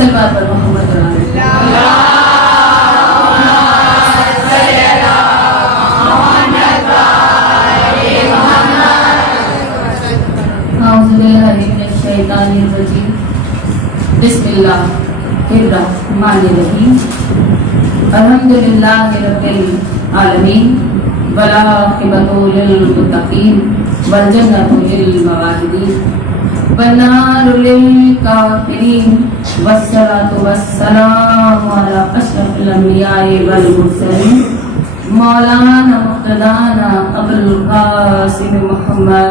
सलवात पर मोहम्मद बिस्मिल्लाहिर्रहमानिर्रहीम अल्हम्दुलिल्लाहि रब्बिल आलमीन वला आक़िबतु लिल मुत्तक़ीन वल जन्नतु लिल मुवाहिदीन वन्नारु लिल काफ़िरीन वस्सलातु वस्सलामु अला अशरफिल अंबिया'i वल मुरसलीन मौलाना मुक़्तदाना अबुल क़ासिम मुहम्मद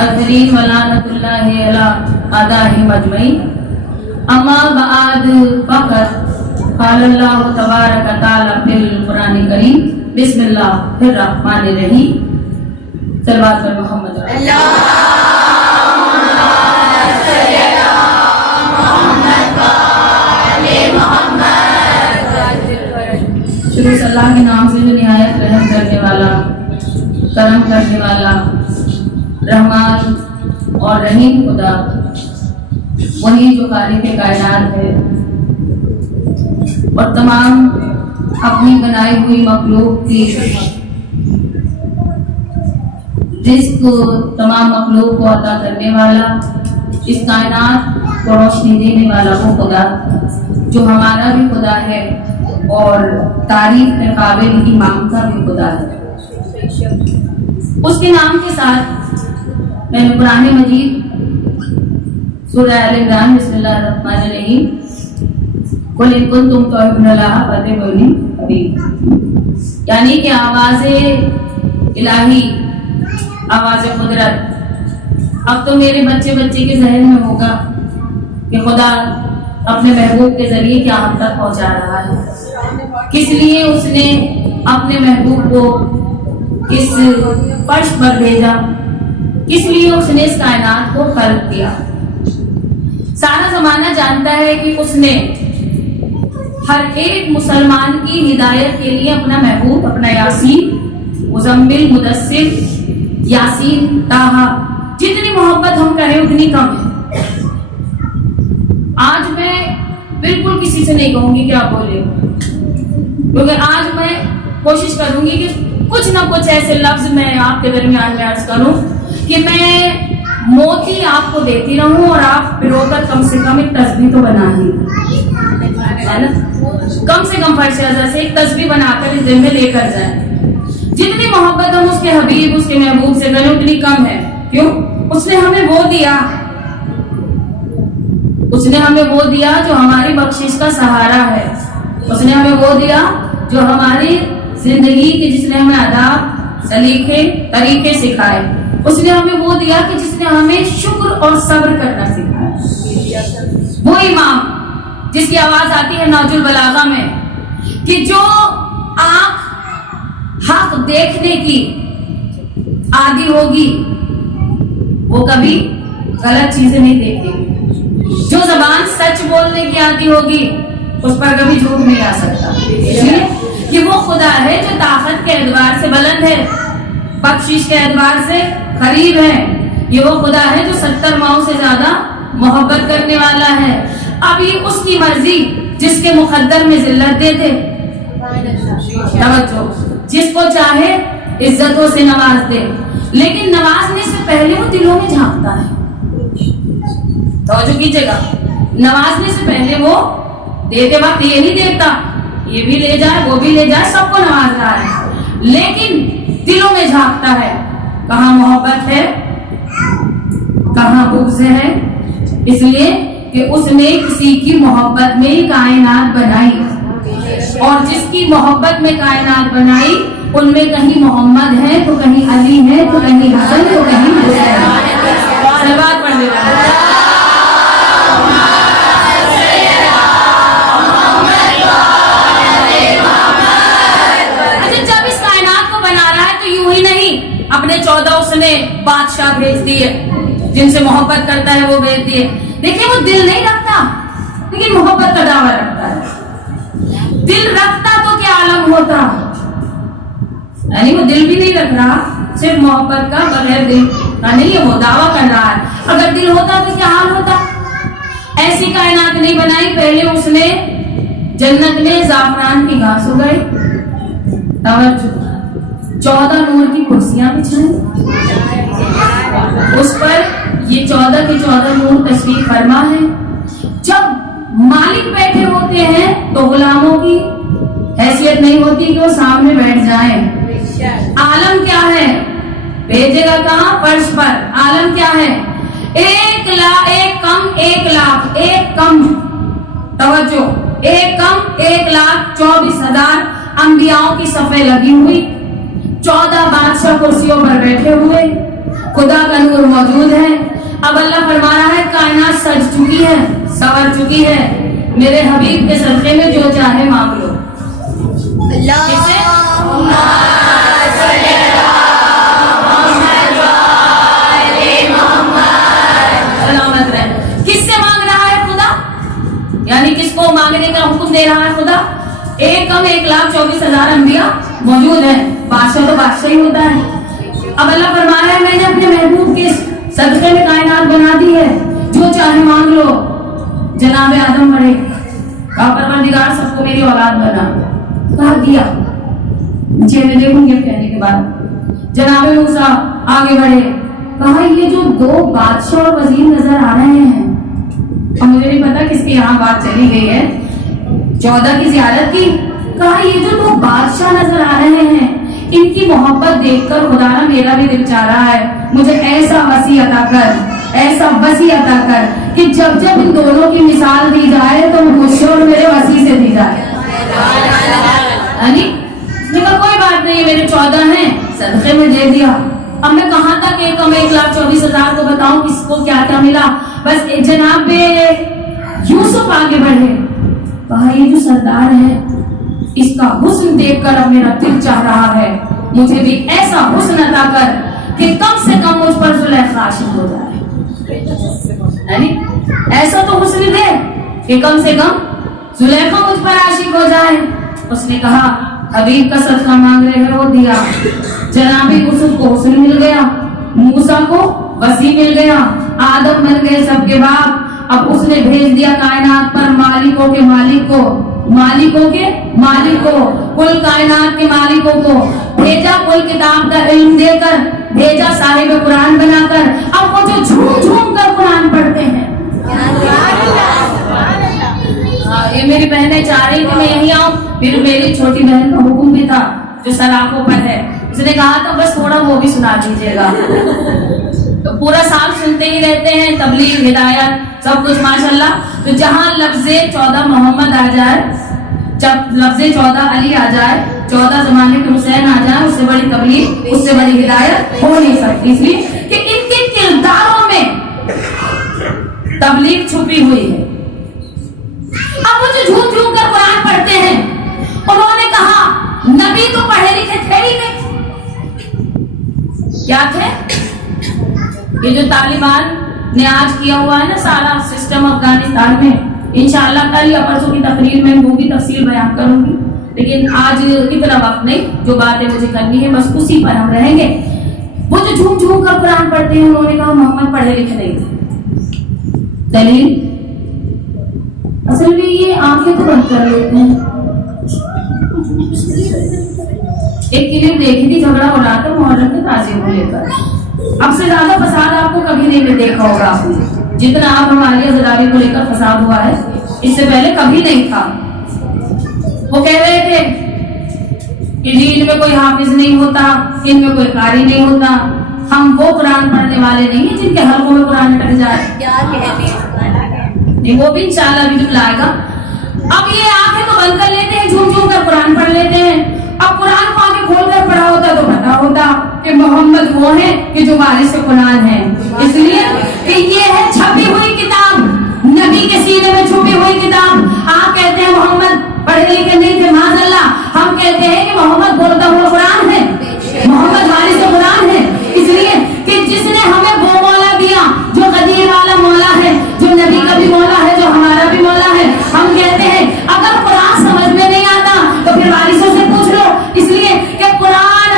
अज़रीन वलानतुल्लाहि अला आदाहिम अजमईन अम्मा बाद फ़क़द क़ाल अल्लाहु तबारक व तआला फ़िल क़ुरानिल करीम बिस्मिल्लाहिर्रहमानिर्रहीम सल्लल्लाहु अलैहि मोहम्मद शुरू से अल्लाह के नाम से जो निहायत रहम करने वाला करम करने वाला रहमान और रहीम खुदा वही जो खालिक कायनात है और तमाम अपनी बनाई हुई मखलूक की रिज़्क़ तमाम मखलूक को अता करने वाला, इस कायनात को रोशनी देने वाला वो खुदा जो हमारा भी खुदा है और तारीफ में काबिल इमाम का भी खुदा है। उसके नाम के साथ मैंने कुरान मजीद सूरह आल इमरान बिस्मिल्लाहिर्रहमानिर्रहीम कुल इन कुंतुम तुहिब्बूनल्लाह फत्तबिऊनी यानी कि आवाज़े इलाही, आवाज़ कुदरत। अब तो मेरे बच्चे के जहन में होगा कि खुदा अपने महबूब के जरिए क्या हम तक पहुंचा रहा है, किस लिए उसने अपने महबूब को इस फर्श पर भेजा, किस लिए उसने इस कायनात को खल्क किया। सारा जमाना जानता है कि उसने हर एक मुसलमान की हिदायत के लिए अपना महबूब, अपना यासीन, मुज़म्मिल, मुदस्सिर, यासीन, ताहा, जितनी मोहब्बत हम करें उतनी कम है। आज मैं बिल्कुल किसी से नहीं कहूंगी कि आप बोले, क्योंकि आज मैं कोशिश करूंगी कि कुछ ना कुछ ऐसे लफ्ज मैं आपके दरमियान में अर्ज करूं कि मैं मोती आपको देती रहूं और आप पिरोकर कम से कम एक तस्बीह तो बना ही, है ना, कम से कम फर्श अज़ा से एक तस्बीह बनाकर इस दिल में लेकर जाए। जितनी मोहब्बत हम उसके हबीब, उसके महबूब से करें उतनी कम है। क्यों? उसने हमें वो दिया, उसने हमें वो दिया जो हमारी बख्शिश का सहारा है। उसने हमें वो दिया जो हमारी जिंदगी के, जिसने हमें आदाब, सलीके, तरीके सिखाए। उसने हमें वो दिया कि जिसने हमें शुक्र और सब्र करना सिखाया। वो इमाम जिसकी आवाज आती है नौजुल बलागा में कि जो आंख हक देखने की आदि होगी वो कभी गलत चीजें नहीं देखेगी, जो जबान सच बोलने की आदि होगी उस पर कभी झूठ नहीं आ सकता। इसलिए कि वो खुदा है जो ताकत के एतबार से बुलंद है, बख्शिश के एतबार से करीब है। ये वो खुदा है जो 70 माओं से ज्यादा मोहब्बत करने वाला है। अब ये उसकी मर्जी जिसके मुकद्दर में जिल्लत दे दे, जिसको चाहे इज्जतों से नवाज दे, लेकिन नवाजने से पहले वो दिलों में झांकता है। तवज्जो कीजिएगा, नवाजने से पहले वो देते वक्त ये नहीं देखता ये भी ले जाए वो भी ले जाए, सबको नवाज रहा है, लेकिन दिलों में झांकता है कहाँ मोहब्बत है, कहाँ बुग़्ज़ है। इसलिए कि उसने किसी की मोहब्बत में कायनात बनाई, और जिसकी मोहब्बत में कायनात बनाई उनमें कहीं मोहम्मद है तो कहीं अली है तो कहीं हसन तो कहीं हुसैन। सलवात पढ़ लेना। अपने 14 उसने बादशाह भेज दिए, जिनसे मोहब्बत करता है वो भेज दिए। देखिए वो दिल नहीं रखता लेकिन मोहब्बत का दावा रखता है। दिल रखता तो क्या आलम होता यानी वो दिल भी नहीं रख रहा, सिर्फ मोहब्बत का, बगैर दिल का नहीं है, वो दावा कर रहा है। अगर दिल होता तो क्या हाल होता? ऐसी कायनात नहीं बनाई, पहले उसने जन्नत में जाफरान की घास उगाई, 14 नूर की कुर्सियां बिछाई, उस पर ये 14 के 14 नूर तशरीफ फरमा है। जब मालिक बैठे होते हैं तो गुलामों की हैसियत नहीं होती कि वो सामने बैठ जाएं। आलम क्या है? भेजेगा कहाँ? फर्श पर। आलम क्या है? 1 लाख तवज्जो, 1,24,000 अंबियाओं की सफे लगी हुई, 14 बादशाह कुर्सियों पर बैठे हुए, खुदा का नूर मौजूद है। अब अल्लाह फरमा रहा है कायनात सज चुकी है, संवर चुकी है, मेरे हबीब के सदके में जो चाहे मांग लो। किससे मांग रहा है खुदा? यानी किसको मांगने का हुक्म दे रहा है खुदा? 1,24,000 अंबिया मौजूद है, बादशाह तो बादशाह ही होता है। अब अल्लाह फरमा रहा है मैंने अपने महबूब के सदके में कायनात बना दी है, जो चाहे मांग लो। जनाब आदम बड़े कहा परवरदिगार सबको मेरी औलाद बना, कहा दिया। चेहरे देखूंगे कहने के बाद जनाब मूसा आगे बढ़े, कहा ये जो 2 बादशाह और वजीर नजर आ रहे हैं, और मुझे नहीं पता किसकी यहाँ बात चली गई है, 14 की जियारत की। कहा ये जो 2 बादशाह नजर आ रहे हैं, इनकी मोहब्बत देखकर खुदारा मेरा भी दिल चाह रहा है, मुझे ऐसा वसी अता कर, ऐसा वसी अता कर कि जब जब इन दोनों की मिसाल दी जाए तो मुझसे और मेरे वसी से दी जाए। कोई बात नहीं, मेरे 14 हैं, सदके में दे दिया। अब मैं कहां तक 1,24,000 को बताऊं किसको क्या क्या मिला। बस जनाब यूसुफ आगे बढ़े, कहा ये जो सरदार है इसका हुस्न देखकर अब मेरा दिल चाह रहा है, मुझे भी ऐसा हुस्न अता कर कि कम से कम मुझ पर जुलेखा आशिक हो जाए। यानी ऐसा तो हुस्न दे कि कम से कम जुलेखा मुझ पर आशिक हो जाए। उसने कहा हबीब का सदका मांग रहे हैं, वो दिया। जनाबी यूसुफ को हुस्न मिल गया, मूसा को वसी मिल गया, आदम बन गए सबके बाप। अब उसने भेज दिया कायनात पर मालिकों के मालिक को, मालिकों के मालिक को, कुल कायनात के मालिकों को भेजा, कुल किताब का इल्म देकर भेजा, साहिब कुरान बनाकर। अब वो जो झूम झूम कर कुरान पढ़ते हैं, ये मेरी बहनें चाह रही थी मैं यहीं आऊं, फिर मेरी छोटी बहन का हुक्म भी था जो सलाखों पर है, उसने कहा था बस थोड़ा वो भी सुना दीजिएगा। तो पूरा साल सुनते ही रहते हैं, तबलीग, हिदायत सब कुछ माशाल्लाह। तो जहां लफ्ज़े 14 मोहम्मद आ जाए, जब लफ्ज़े 14 अली आ जाए, 14 जमाने के हुसैन आ जाए, उससे बड़ी तबलीग, उससे बड़ी हिदायत हो नहीं सकती, इसलिए कि इनके किरदारों में तबलीग छुपी हुई है। अब वो जो झूम झूम कर कुरान पढ़ते हैं, उन्होंने कहा नबी तो पढ़े लिखे थे ही नहीं। क्या थे? ये जो तालिबान ने आज किया हुआ है ना सारा सिस्टम अफगानिस्तान में, इंशाअल्लाह कल या परसों की तकरीर में वो भी तफसील बयान करूंगी, लेकिन आज इतना वक्त नहीं, जो बातें मुझे करनी है बस उसी पर हम रहेंगे। वो जो झूम झूम कर कुरान पढ़ते हैं, उन्होंने कहा मोहम्मद पढ़े लिखे नहीं थे। दलील असल में ये आंखें तो बंद कर लेते हैं। एक क्लिप देखी थी, झगड़ा हो रहा था मुहर्रम के ताज़िम को लेकर। अब से ज्यादा फसाद आपको कभी नहीं देखा होगा आपने, जितना आप हमारी अज़दारी को लेकर फसाद हुआ है, इससे पहले कभी नहीं था। वो कह रहे थे कि दीन में कोई हाफिज नहीं होता, इनमें कोई कारी नहीं होता, हम वो कुरान पढ़ने वाले नहीं है जिनके हल्कों में कुरान अटक जाए। क्या कहते नहीं, वो भी इंशाअल्लाह भी लाएगा। अब ये आंखें तो बंद कर लेते हैं, झूम झूम कर कुरान पढ़ लेते हैं। अब कुरान को आगे खोल कर पढ़ा होता तो पता होता कि मोहम्मद वो है कि जो वारिस कुरान है, इसलिए कि ये है छपी हुई किताब, नबी के सीने में छुपी हुई किताब। आप कहते हैं मोहम्मद पढ़े लिखे नहीं थे, माज़अल्लाह, हम कहते हैं कि मोहम्मद बोलता हुआ कुरान है, मोहम्मद वारिस कुरान है, इसलिए कि जिसने हमें वो मौला दिया जो कदीर वाला मौला है, जो नबी का भी मौला है, जो हमारा भी मौला है। हम कहते हैं अगर कुरान समझ में नहीं आता तो फिर वारिसों से पूछ लो, इसलिए कि कुरान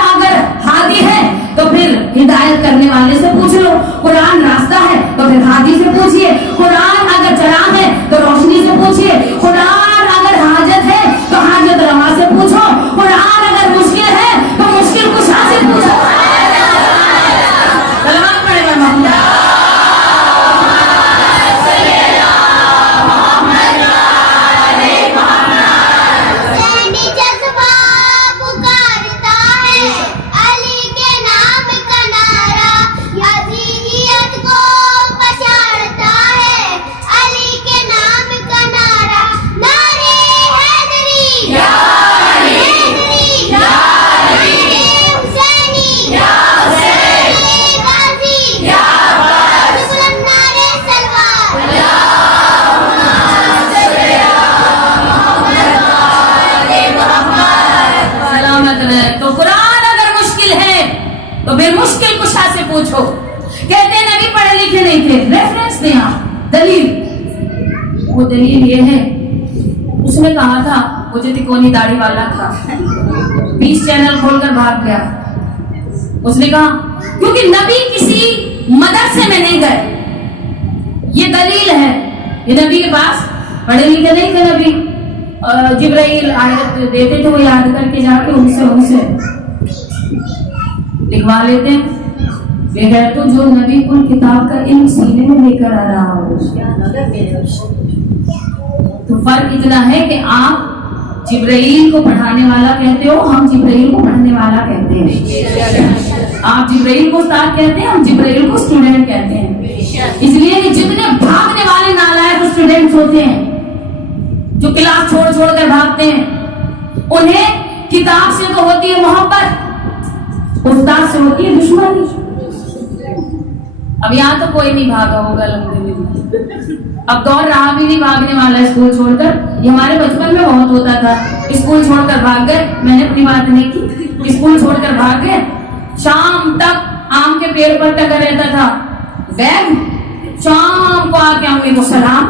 وہ دلیل یہ ہے، اس نے کہا تھا، وہ جو تکونی داڑھی والا تھا، 20 چینل کھول کر بھاگ گیا. اس نے کہا کیونکہ نبی کسی مدرسے میں نہیں گئے، یہ دلیل ہے. یہ نبی کے پاس پڑھے لکھے نہیں تھے نبی، جبرائیل آیت دیتے تھے، وہ یاد کر کے جا کے ان سے لکھوا لیتے ہیں. بغیر تو جو نبی کو کتاب کا علم سینے میں لے کر آ رہا ہو. تو فرق اتنا ہے کہ آپ جبرائیل کو پڑھانے والا کہتے ہو، ہم جبرائیل کو پڑھنے والا کہتے ہیں. آپ جبرائیل کو استاد کہتے ہیں، ہم جبرائیل کو اسٹوڈنٹ کہتے ہیں. اس لیے کہ جتنے بھاگنے والے نالائق اسٹوڈنٹس ہوتے ہیں جو کلاس چھوڑ چھوڑ کر بھاگتے ہیں، انہیں کتاب سے تو ہوتی ہے محبت، استاد سے ہوتی ہے دشمنی. اب یہاں تو کوئی نہیں بھاگا ہوگا الحمدللہ. اب دور رہا بھی نہیں بھاگنے والا اسکول چھوڑ کر. یہ ہمارے بچپن میں بہت ہوتا تھا، اسکول چھوڑ کر بھاگ گئے. میں نے اپنی بات نہیں کی، اسکول چھوڑ کر بھاگ گئے. شام تک آم کے پیڑ پر ٹکا رہتا تھا بیگ. شام کو آ کے امی کو سلام.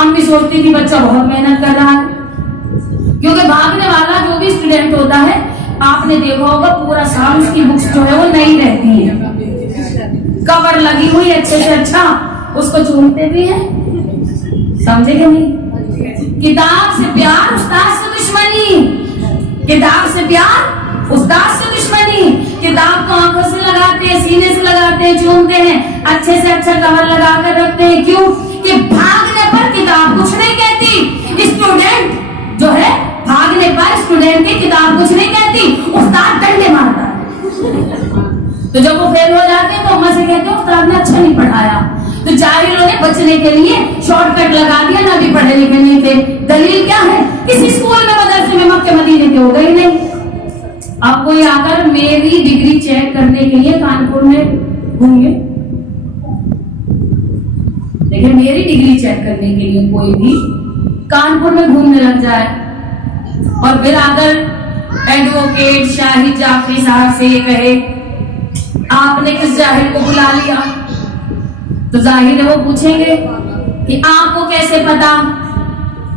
امی سوچتی تھی بچہ بہت محنت کر رہا ہے، کیونکہ بھاگنے والا جو بھی اسٹوڈنٹ ہوتا ہے، آپ نے دیکھا ہوگا پورا سال اس کی بکس جو ہے وہ نہیں رہتی ہے، کور لگی ہوئی اچھے سے اچھا، اس کو چومتے بھی ہیں. سمجھے کہ نہیں؟ کتاب سے پیار، استاد سے دشمنی. کتاب سے پیار، استاد سے دشمنی. کتاب کو آنکھوں سے لگاتے ہیں، سینے سے لگاتے ہیں، چومتے ہیں، اچھے سے اچھا کور لگا کر رکھتے ہیں. کیوں کہ بھاگنے پر کتاب کچھ نہیں کہتی. اسٹوڈنٹ جو ہے بھاگنے پر اسٹوڈنٹ کی کتاب کچھ نہیں کہتی، استاد ڈنڈے مارتا ہے. تو جب وہ فیل ہو جاتے ہیں تو اما سے کہتے ہیں استاد نے اچھا نہیں پڑھایا. تو جاہلوں نے بچنے کے لیے شارٹ کٹ لگا دیا، نہ بھی پڑھے لکھے نہیں تھے. دلیل کیا ہے؟ کسی اسکول میں مدرسے میں مکے مدینے کے ہو گئے نہیں. اب کوئی آ کر میری ڈگری چیک کرنے کے لیے کانپور میں گھومے، لیکن میری ڈگری چیک کرنے کے لیے کوئی بھی کانپور میں گھومنے لگ جائے اور پھر آ کر ایڈوکیٹ شاہد جعفری صاحب سے یہ کہے آپ نے کس جاہل کو بلا لیا، تو ظاہر ہے وہ پوچھیں گے کہ آپ کو کیسے پتا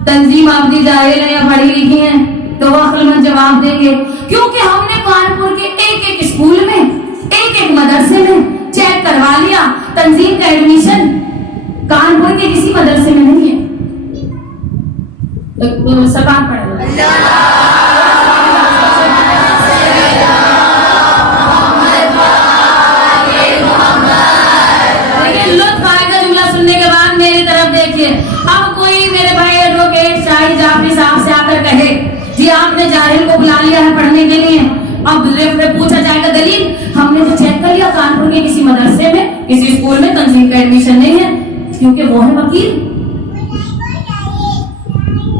تنظیم آبدی جاہل ہے یا پڑھی لکھی ہیں. تو وہ عقل مند جواب دیں گے کیونکہ ہم نے کانپور کے ایک ایک اسکول میں، ایک ایک مدرسے میں چیک کروا لیا. تنظیم کا ایڈمیشن کانپور کے کسی مدرسے میں نہیں ہے. سبحان پڑھ لطف آئے گا جملہ سننے کے بعد. میری طرف دیکھیے، اب کوئی میرے بھائی ایڈوکیٹ شاہد جعفری صاحب سے آ کر کہے جی آپ نے جاہل کو بلا لیا ہے پڑھنے کے لیے. اب پوچھا جائے گا دلیل، ہم نے تو چیک کر لیا کانپور کے کسی مدرسے میں، کسی اسکول میں تنظیم کا ایڈمیشن نہیں ہے. کیونکہ وہ ہے وکیل.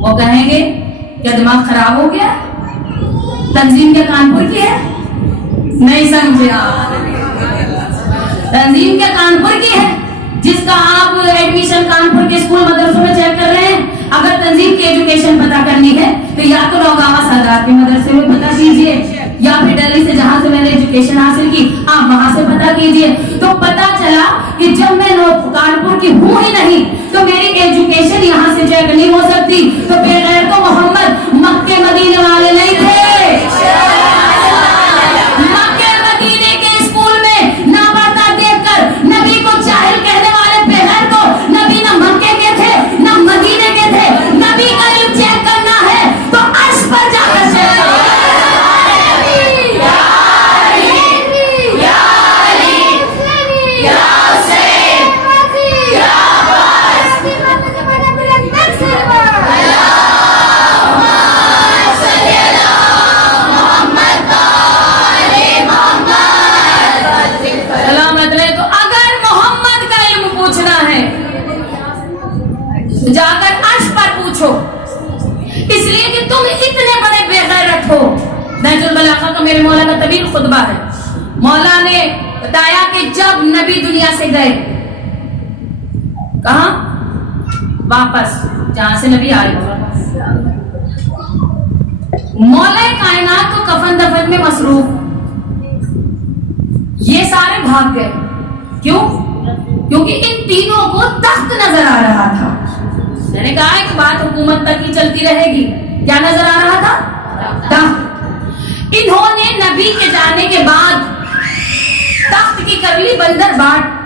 وہ کہیں گے کیا دماغ خراب ہو گیا، تنظیم کیا کانپور کی ہے؟ نہیں سمجھے آپ؟ تنظیم کیا کانپور کی ہے جس کا آپ ایڈمیشن کانپور کے اسکول مدرسوں میں چیک کر رہے ہیں. اگر تنظیم کی ایجوکیشن پتا کرنی ہے تو یا تو نوگاوا سادات کے مدرسے میں پتا کیجیے، یا پھر دہلی سے جہاں سے میں نے ایجوکیشن حاصل کی آپ وہاں سے پتا کیجیے. تو پتا چلا کہ جب میں کانپور کی ہوں ہی نہیں تو میری ایجوکیشن یہاں سے چیک نہیں ہو سکتی. تو بغیر تو محمد مکے مدینے والے نہیں تھے. مکے مدینے کے اسکول میں نہ پڑھتا دیکھ کر نبی کو جاہل کہنے والے بغیر تو نبی نہ مکے کے تھے نہ مدینے کے تھے. نبی کا علم چیک کرنا ہے تو عرش پر جا کر چیک کرو. جا کر عرش پر پوچھو، اس لیے کہ تم اتنے بڑے بے غیرت ہو. نہج البلاغہ کا میرے مولا کا طویل خطبہ ہے. مولا نے بتایا کہ جب نبی دنیا سے گئے، کہاں؟ واپس جہاں سے نبی آئے. مولا کائنات کو کفن دفن میں مصروف، یہ سارے بھاگ گئے. کیوں؟ کیونکہ ان تینوں کو تخت نظر آ رہا تھا. میں نے کہا ہے کہ بات حکومت تک ہی چلتی رہے گی. کیا نظر آ رہا تھا؟ تخت. انہوں نے نبی کے جانے کے بعد تخت کی کر لی بندر بانٹ.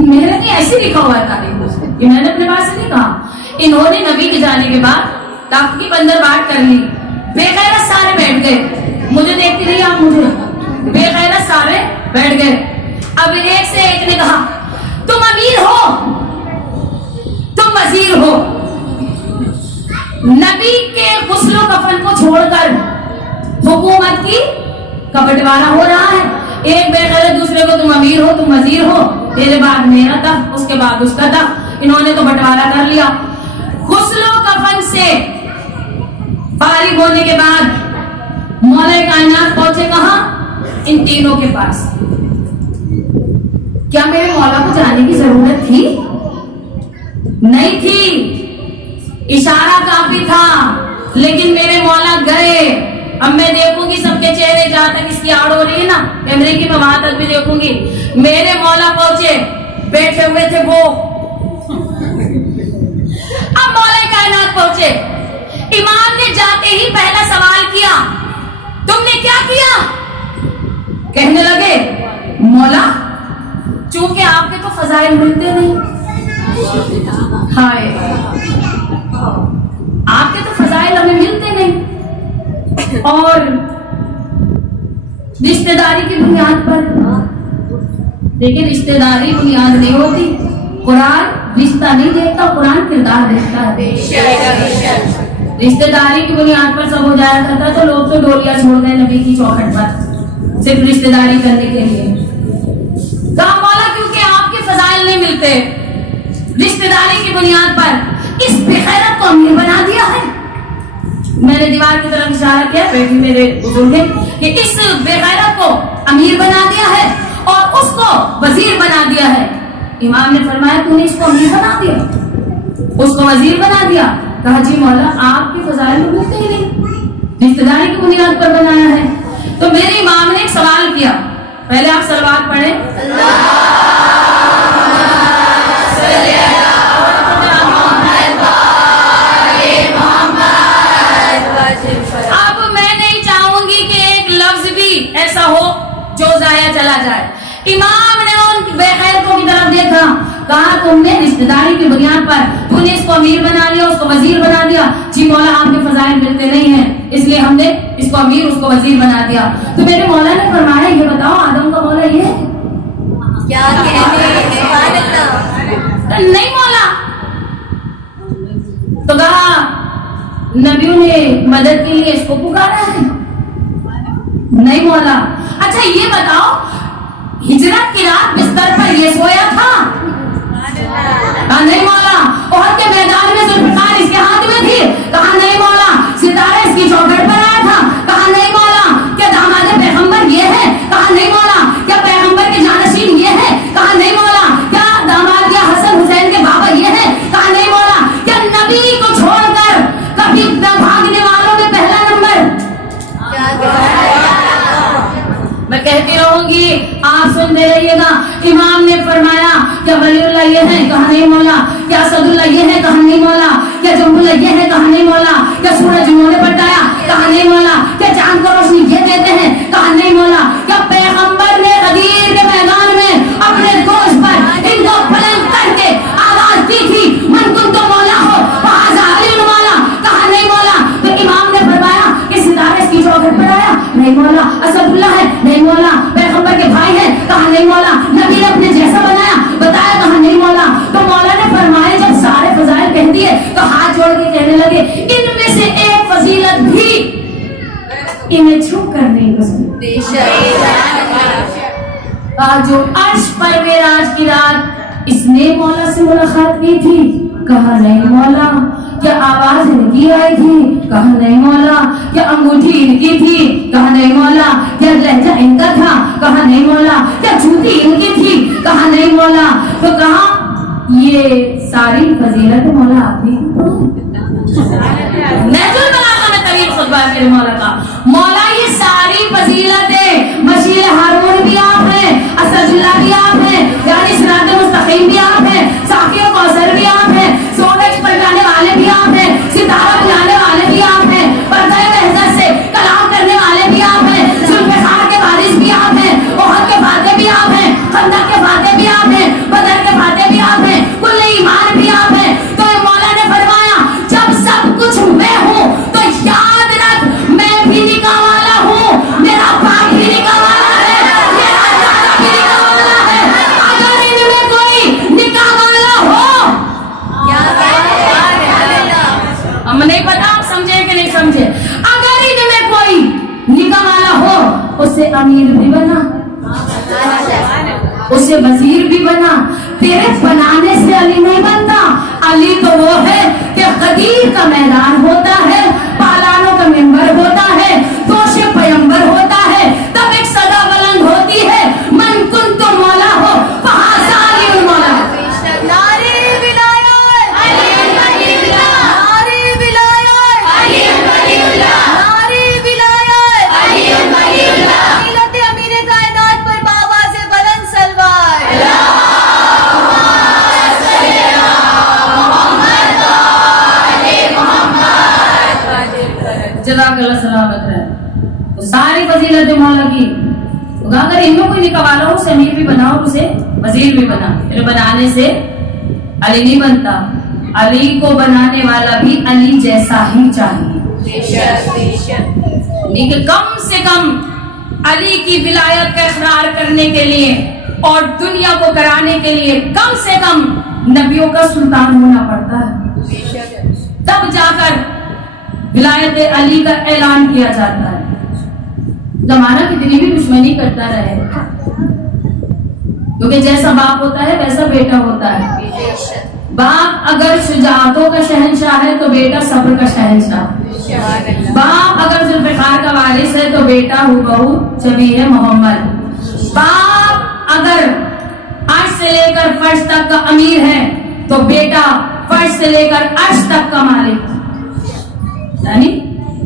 میں نے ایسے لکھا ہوا ہے تاریخ میں، یہ میں نے اپنے پاس سے نہیں کہا. انہوں نے نبی کے جانے کے بعد تخت کی بندر بانٹ کر لی. بے غیرت سارے بیٹھ گئے. مجھے دیکھتی رہی آپ، مجھے بے غیرت سارے بیٹھ گئے. اب ایک سے ایک نے کہا تم امیر ہو، تم وزیر ہو. نبی کے غسل و کفن کو چھوڑ کر حکومت کی کا بٹوارا ہو رہا ہے. ایک بے غیرت دوسرے کو تم امیر ہو، تم وزیر ہو، میرے بعد میرا تخت، اس کے بعد اس کا تخت. انہوں نے تو بٹوارا کر لیا. غسل و کفن سے فارغ ہونے کے بعد مولا کائنات پہنچے کہاں؟ ان تینوں کے پاس. کیا میرے مولا کو جانے کی ضرورت تھی؟ نہیں تھی. اشارہ کافی تھا، لیکن میرے مولا گئے. اب میں دیکھوں گی سب کے چہرے، جہاں تک اس کی آڑ ہو رہی ہے نا کیمرے کی، میں وہاں تک بھی دیکھوں گی. میرے مولا پہنچے، بیٹھے ہوئے تھے وہ. اب مولا کائنات پہنچے. امام نے جاتے ہی پہلا سوال کیا تم نے کیا کیا؟ کہنے لگے مولا چونکہ آپ کے تو فضائل ملتے نہیں. ہائے، آپ کے تو فضائل ہمیں ملتے نہیں، اور رشتہ داری کی بنیاد پر. دیکھیں رشتہ داری بنیاد نہیں ہوتی. قرآن رشتہ نہیں دیکھتا، قرآن کردار دیکھتا ہے. رشتہ داری کی بنیاد پر سب ہو جایا کرتا تو لوگ تو ڈولیاں چھوڑ گئے نبی کی چوکھٹ پر صرف رشتہ داری کرنے کے لیے. کہا مولا کیونکہ آپ کے فضائل نہیں ملتے، رشتہ داری کی بنیاد پر اس بغیرت کو امیر بنا دیا ہے. میں نے دیوار کی طرف اشارہ کیا، بیٹی میرے بزرگ ہیں، کہ اس بغیرت کو امیر بنا دیا ہے اور اس کو وزیر بنا دیا ہے. امام نے فرمایا تو نے اس کو امیر بنا دیا، اس کو وزیر بنا دیا. کہا جی مولا آپ کے فضائل میں ملتے ہی نہیں، رشتہ داری کی بنیاد پر بنایا ہے. تو میرے امام نے ایک سوال کیا. پہلے آپ صلوات پڑھیں. اب میں نہیں چاہوں گی کہ ایک لفظ بھی ایسا ہو جو ضائع چلا جائے. امام نے ان بے غیرتوں کی طرف دیکھا، کہا تم نے رشتہ داری کی بنیاد پر تو نے اس کو امیر بنا لیا، اس کو وزیر بنا دیا. جی مولا آپ کے فضائل ملتے نہیں ہیں، اس لیے ہم نے اس کو امیر اس کو وزیر بنا دیا. تو میرے مولا نے فرمایا یہ بتاؤ آدم کا مولا یہ ہے کیا نہیں مولا؟ تو کہا نبیوں نے مدد کے لیے اس کو پکارا ہے. نہیں مولا. اچھا یہ بتاؤ ہجرت کی رات بستر پر یہ سویا تھا؟ نہیں مولا. احد کے میدان میں ذوالفقار اس کے ہاتھ میں تھی. کہا نہیں مولا. ستارہ اس کی چوکھٹ پر آیا تھا. کہا نہیں مولا. کیا داماد پیغمبر یہ ہے؟ کہا نہیں مولا. کیا پیغمبر کے جانشین یہ ہے؟ کہا نہیں مولا. کیا داماد یا حسن حسین کے بابا یہ ہے؟ کہا نہیں مولا. کیا نبی کو چھوڑ کر کبھی بھاگنے والوں میں پہلا نمبر؟ میں کہتی رہوں گی آپ سنتے رہیے گا. امام نے فرمایا کیا ولی اللہ یہ ہے؟ کہا نہیں مولا. کیا اسد اللہ یہ ہے؟ کہا نہیں مولا. کیا جم اللہ یہ ہے؟ کہا نہیں مولا. کیا سورج انہوں نے پٹایا؟ کہا نہیں مولا. کیا چاند کو روشنی یہ دیتے ہیں؟ کہا نہیں مولا. کیا پیغمبر نے غدیر کے میدان میں اپنے گوشت پر ان کو بلند کر کے آواز دی تھی من کن تو مولا ہو فہذا علی مولا؟ کہا نہیں مولا. تو امام نے فرمایا کہ ستارہ اس کی چوکھٹ پر آیا؟ نہیں مولا. اسد اللہ ہے؟ نہیں مولا. پیغمبر کے بھائی ہیں؟ کہا نہیں مولا. نبی نے اپنے جیسا بنایا بتایا؟ کہا نہیں مولا. تو مولا نے فرمایا جب سارے فضائل کہہ دیے تو ہاتھ جوڑ کے کہنے لگے ان میں سے ایک فضیلت بھی انہیں چھو کر نہیں گزری. جو عرش پر معراج کی رات اس نے مولا سے ملاقات کی تھی؟ کہا نہیں مولا. کیا آواز ان کی آئی تھی؟ کہا نہیں مولا. کیا انگوٹھی ان کی تھی؟ کہا نہیں مولا. کیا لہجہ ان کا تھا؟ کہا نہیں مولا. کیا جوتی ان کی تھی؟ کہا نہیں مولا. تو کہا یہ ساری فضیلت مولا آپ نے نیچرل بلاغہ میں طویل خطبہ ہے میرے مولا کا. مولا یہ ساری فضیلتیں مشیل ہارون بھی آپ ہیں، اسد اللہ بھی آپ ہیں، یعنی صراط مستقیم بھی آپ ہیں، ساقی و کوثر समझे कि नहीं समझे? अगर इनमें कोई निकाह वाला हो, उसे अमीर भी बना, उसे वजीर भी बना। तेरे बनाने से अली नहीं बनता। अली तो वो है कि गदीर का मैदान होता है, पालानों का मिंबर होता है, तोशे पैगंबर होता है, तब एक सदा बुलंद होती है, मन कुन तो मौला हो वहां से अली मौला। नारे विलायत अली वलीउल्लाह, नारे विलायत अली वलीउल्लाह, नारे विलायत अली वलीउल्लाह। मिलत अमीर कायनात पर बाबा से बुलंद सलवार। जज़ाकल्लाह सलामत रहे। तो सारी फजीलत मौला की, तो अगर इनमें कोई निकाह वाला हो, उसे अमीर भी बनाओ, उसे वजीर भी बना। फिर बनाने से अली नहीं बनता। अली को बनाने वाला भी अली जैसा ही चाहिए। लेकिन कम से कम अली की विलायत का इकरार करने के लिए और दुनिया को कराने के लिए कम से कम नबियों का सुल्तान होना पड़ता है, तब जाकर विलायत अली का ऐलान किया जाता है। जमाना कितनी भी दुश्मनी करता रहे, क्योंकि जैसा बाप होता है वैसा बेटा होता है। बाप अगर शुजाअतों का शहंशाह है तो बेटा सब्र का शहंशाह। बाप अगर जुल्फ़िकार का वारिस है तो बेटा हुबहू शबीह मोहम्मद। बाप अगर अर्श से लेकर फर्श तक का अमीर है तो बेटा फर्श से लेकर अर्श तक का मालिक। यानी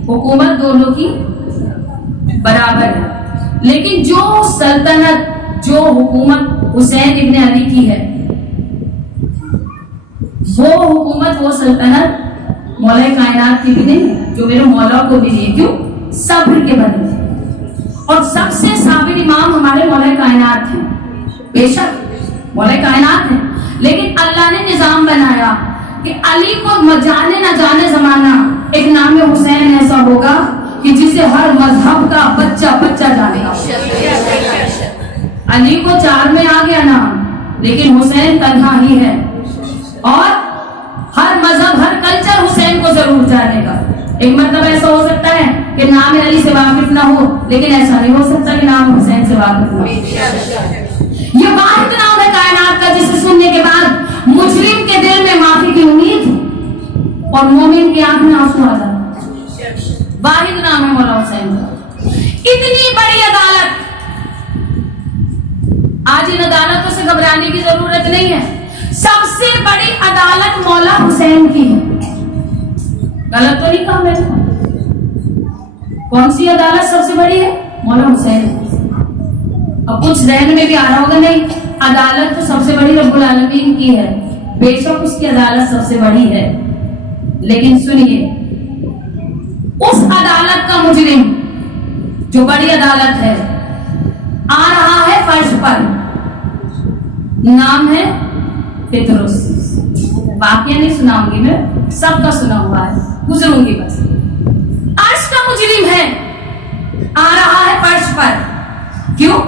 हुकूमत दोनों की बराबर है। लेकिन जो सल्तनत, जो हुकूमत हुसैन इब्न अली की है, वो हुकूमत, वो सल्तनत मौला कायनात की भी नहीं, जो मेरे मौला को भी नहीं। क्यों? सब्र के बदले। और सबसे साबिर इमाम हमारे मौला कायनात हैं। बेशक मौला कायनात हैं, लेकिन अल्लाह ने निजाम बनाया कि अली को जाने न जाने जमाना एक नाम हुसैन ऐसा होगा कि जिसे हर मजहब का बच्चा बच्चा जानेगा। अली को 4 में आ गया नाम, लेकिन हुसैन तन्हा ही है। और हर मजहब, हर कल्चर हुसैन को जरूर जानेगा। एक मतलब ऐसा हो सकता है कि नाम अली से वाकिफ ना हो, लेकिन ऐसा नहीं हो सकता कि नाम हुसैन से वाकिफ ना हो। ये वाहिद नाम है कायनात का जिसे सुनने के बाद मुजरिम के दिल में माफी की उम्मीद और मोमिन की आंख में आंसू आ जाता। वाहिद नाम है मौला हुसैन का। इतनी बड़ी अदालत, आज इन अदालतों से घबराने की जरूरत नहीं है। सबसे बड़ी अदालत मौला हुसैन की है। गलत तो नहीं कहा मैंने? कौन सी अदालत सबसे बड़ी है? मौला हुसैन। अब कुछ जहन में भी आ रहा होगा, नहीं अदालत तो सबसे बड़ी रब्बुल आलमीन की है। बेशक उसकी अदालत सबसे बड़ी है, लेकिन सुनिए, उस अदालत का मुजरिम जो बड़ी अदालत है आ रहा है फर्श पर। नाम है फितरुस। वाकया नहीं सुनाऊंगी मैं, सबका सुना हुआ है, गुजरूंगी बस। अर्श का मुजरिम है, आ रहा है फर्श पर। क्यों?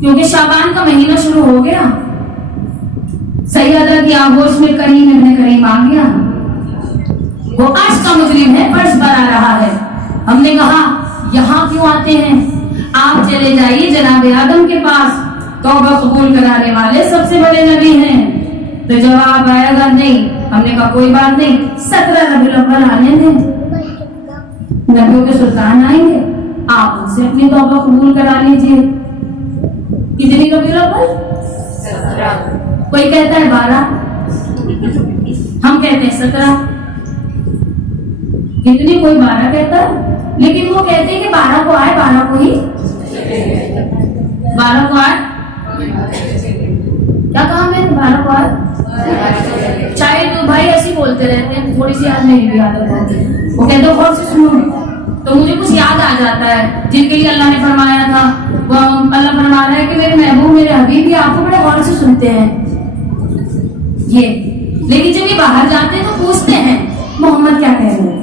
क्योंकि शाबान का महीना शुरू हो गया। सैयदा की आगोश में करीम इब्न करीम आ गया। वो अर्श का मुजरिम है, फर्श पर आ रहा है। हमने कहा यहाँ क्यों आते हैं? आप चले जाइए जनाब आदम के पास, तौबा कबूल कराने वाले सबसे बड़े नबी हैं। तो जवाब आएगा नहीं। हमने कहा कोई बात नहीं, 17 रबीउल अव्वल आने दें, नबियों के सुल्तान आएंगे, आप उनसे अपनी तौबा कबूल करा लीजिए। कितनी रबीउल अव्वल? 17। कोई कहता है 12, हम कहते हैं 17। कितनी? कोई 12 कहता है, लेकिन वो कहते हैं कि 12 को आए, 12 को ही 12 को आए। क्या कहा मैंने? 12 को आए। चाहे तो भाई ऐसे बोलते रहते हैं, थोड़ी सी याद मेरी भी आदत होती है। वो कहते हैं और से सुनो, तो मुझे कुछ याद आ जाता है जिनके लिए अल्लाह ने फरमाया था। वो अल्लाह फरमा रहा है कि मेरे महबूब, मेरे हबीब भी आपको बड़े गौर से सुनते हैं ये। लेकिन जब ये बाहर जाते हैं तो पूछते हैं मोहम्मद क्या कह रहे हैं।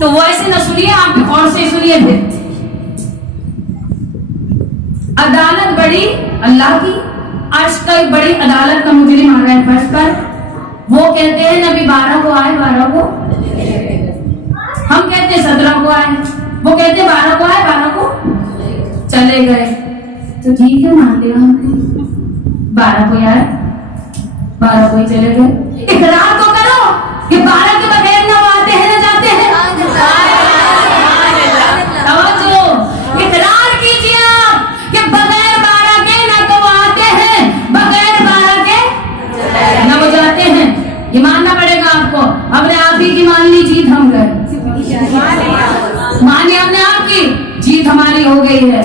तो वो ऐसे न सुनिए, आप भी गौर से सुनिए। फिर अदालत बड़ी अल्लाह की, अर्श का बड़ी अदालत का मुजरिम आ रहा है फर्श पर। वो कहते हैं नबी 12 को आए, 12 को हम कहते हैं 17 को आए, वो कहते 12 को आए, 12 को चले गए। तो ठीक है, मान लिया हमने, 12 को आए, 12 को ही चले गए। इकरार तो करो कि 12 के बगैर ना आते हैं ना जाते हैं। तवज्जो, इकरार कीजिए आप कि बगैर 12 के ना तो आते हैं, बगैर 12 के ना वो जाते हैं। ये मानना पड़ेगा आपको। हमने आप ही की मान ली, जीत हम गए। मानिए हमने आपकी, जीत हमारी हो गई है।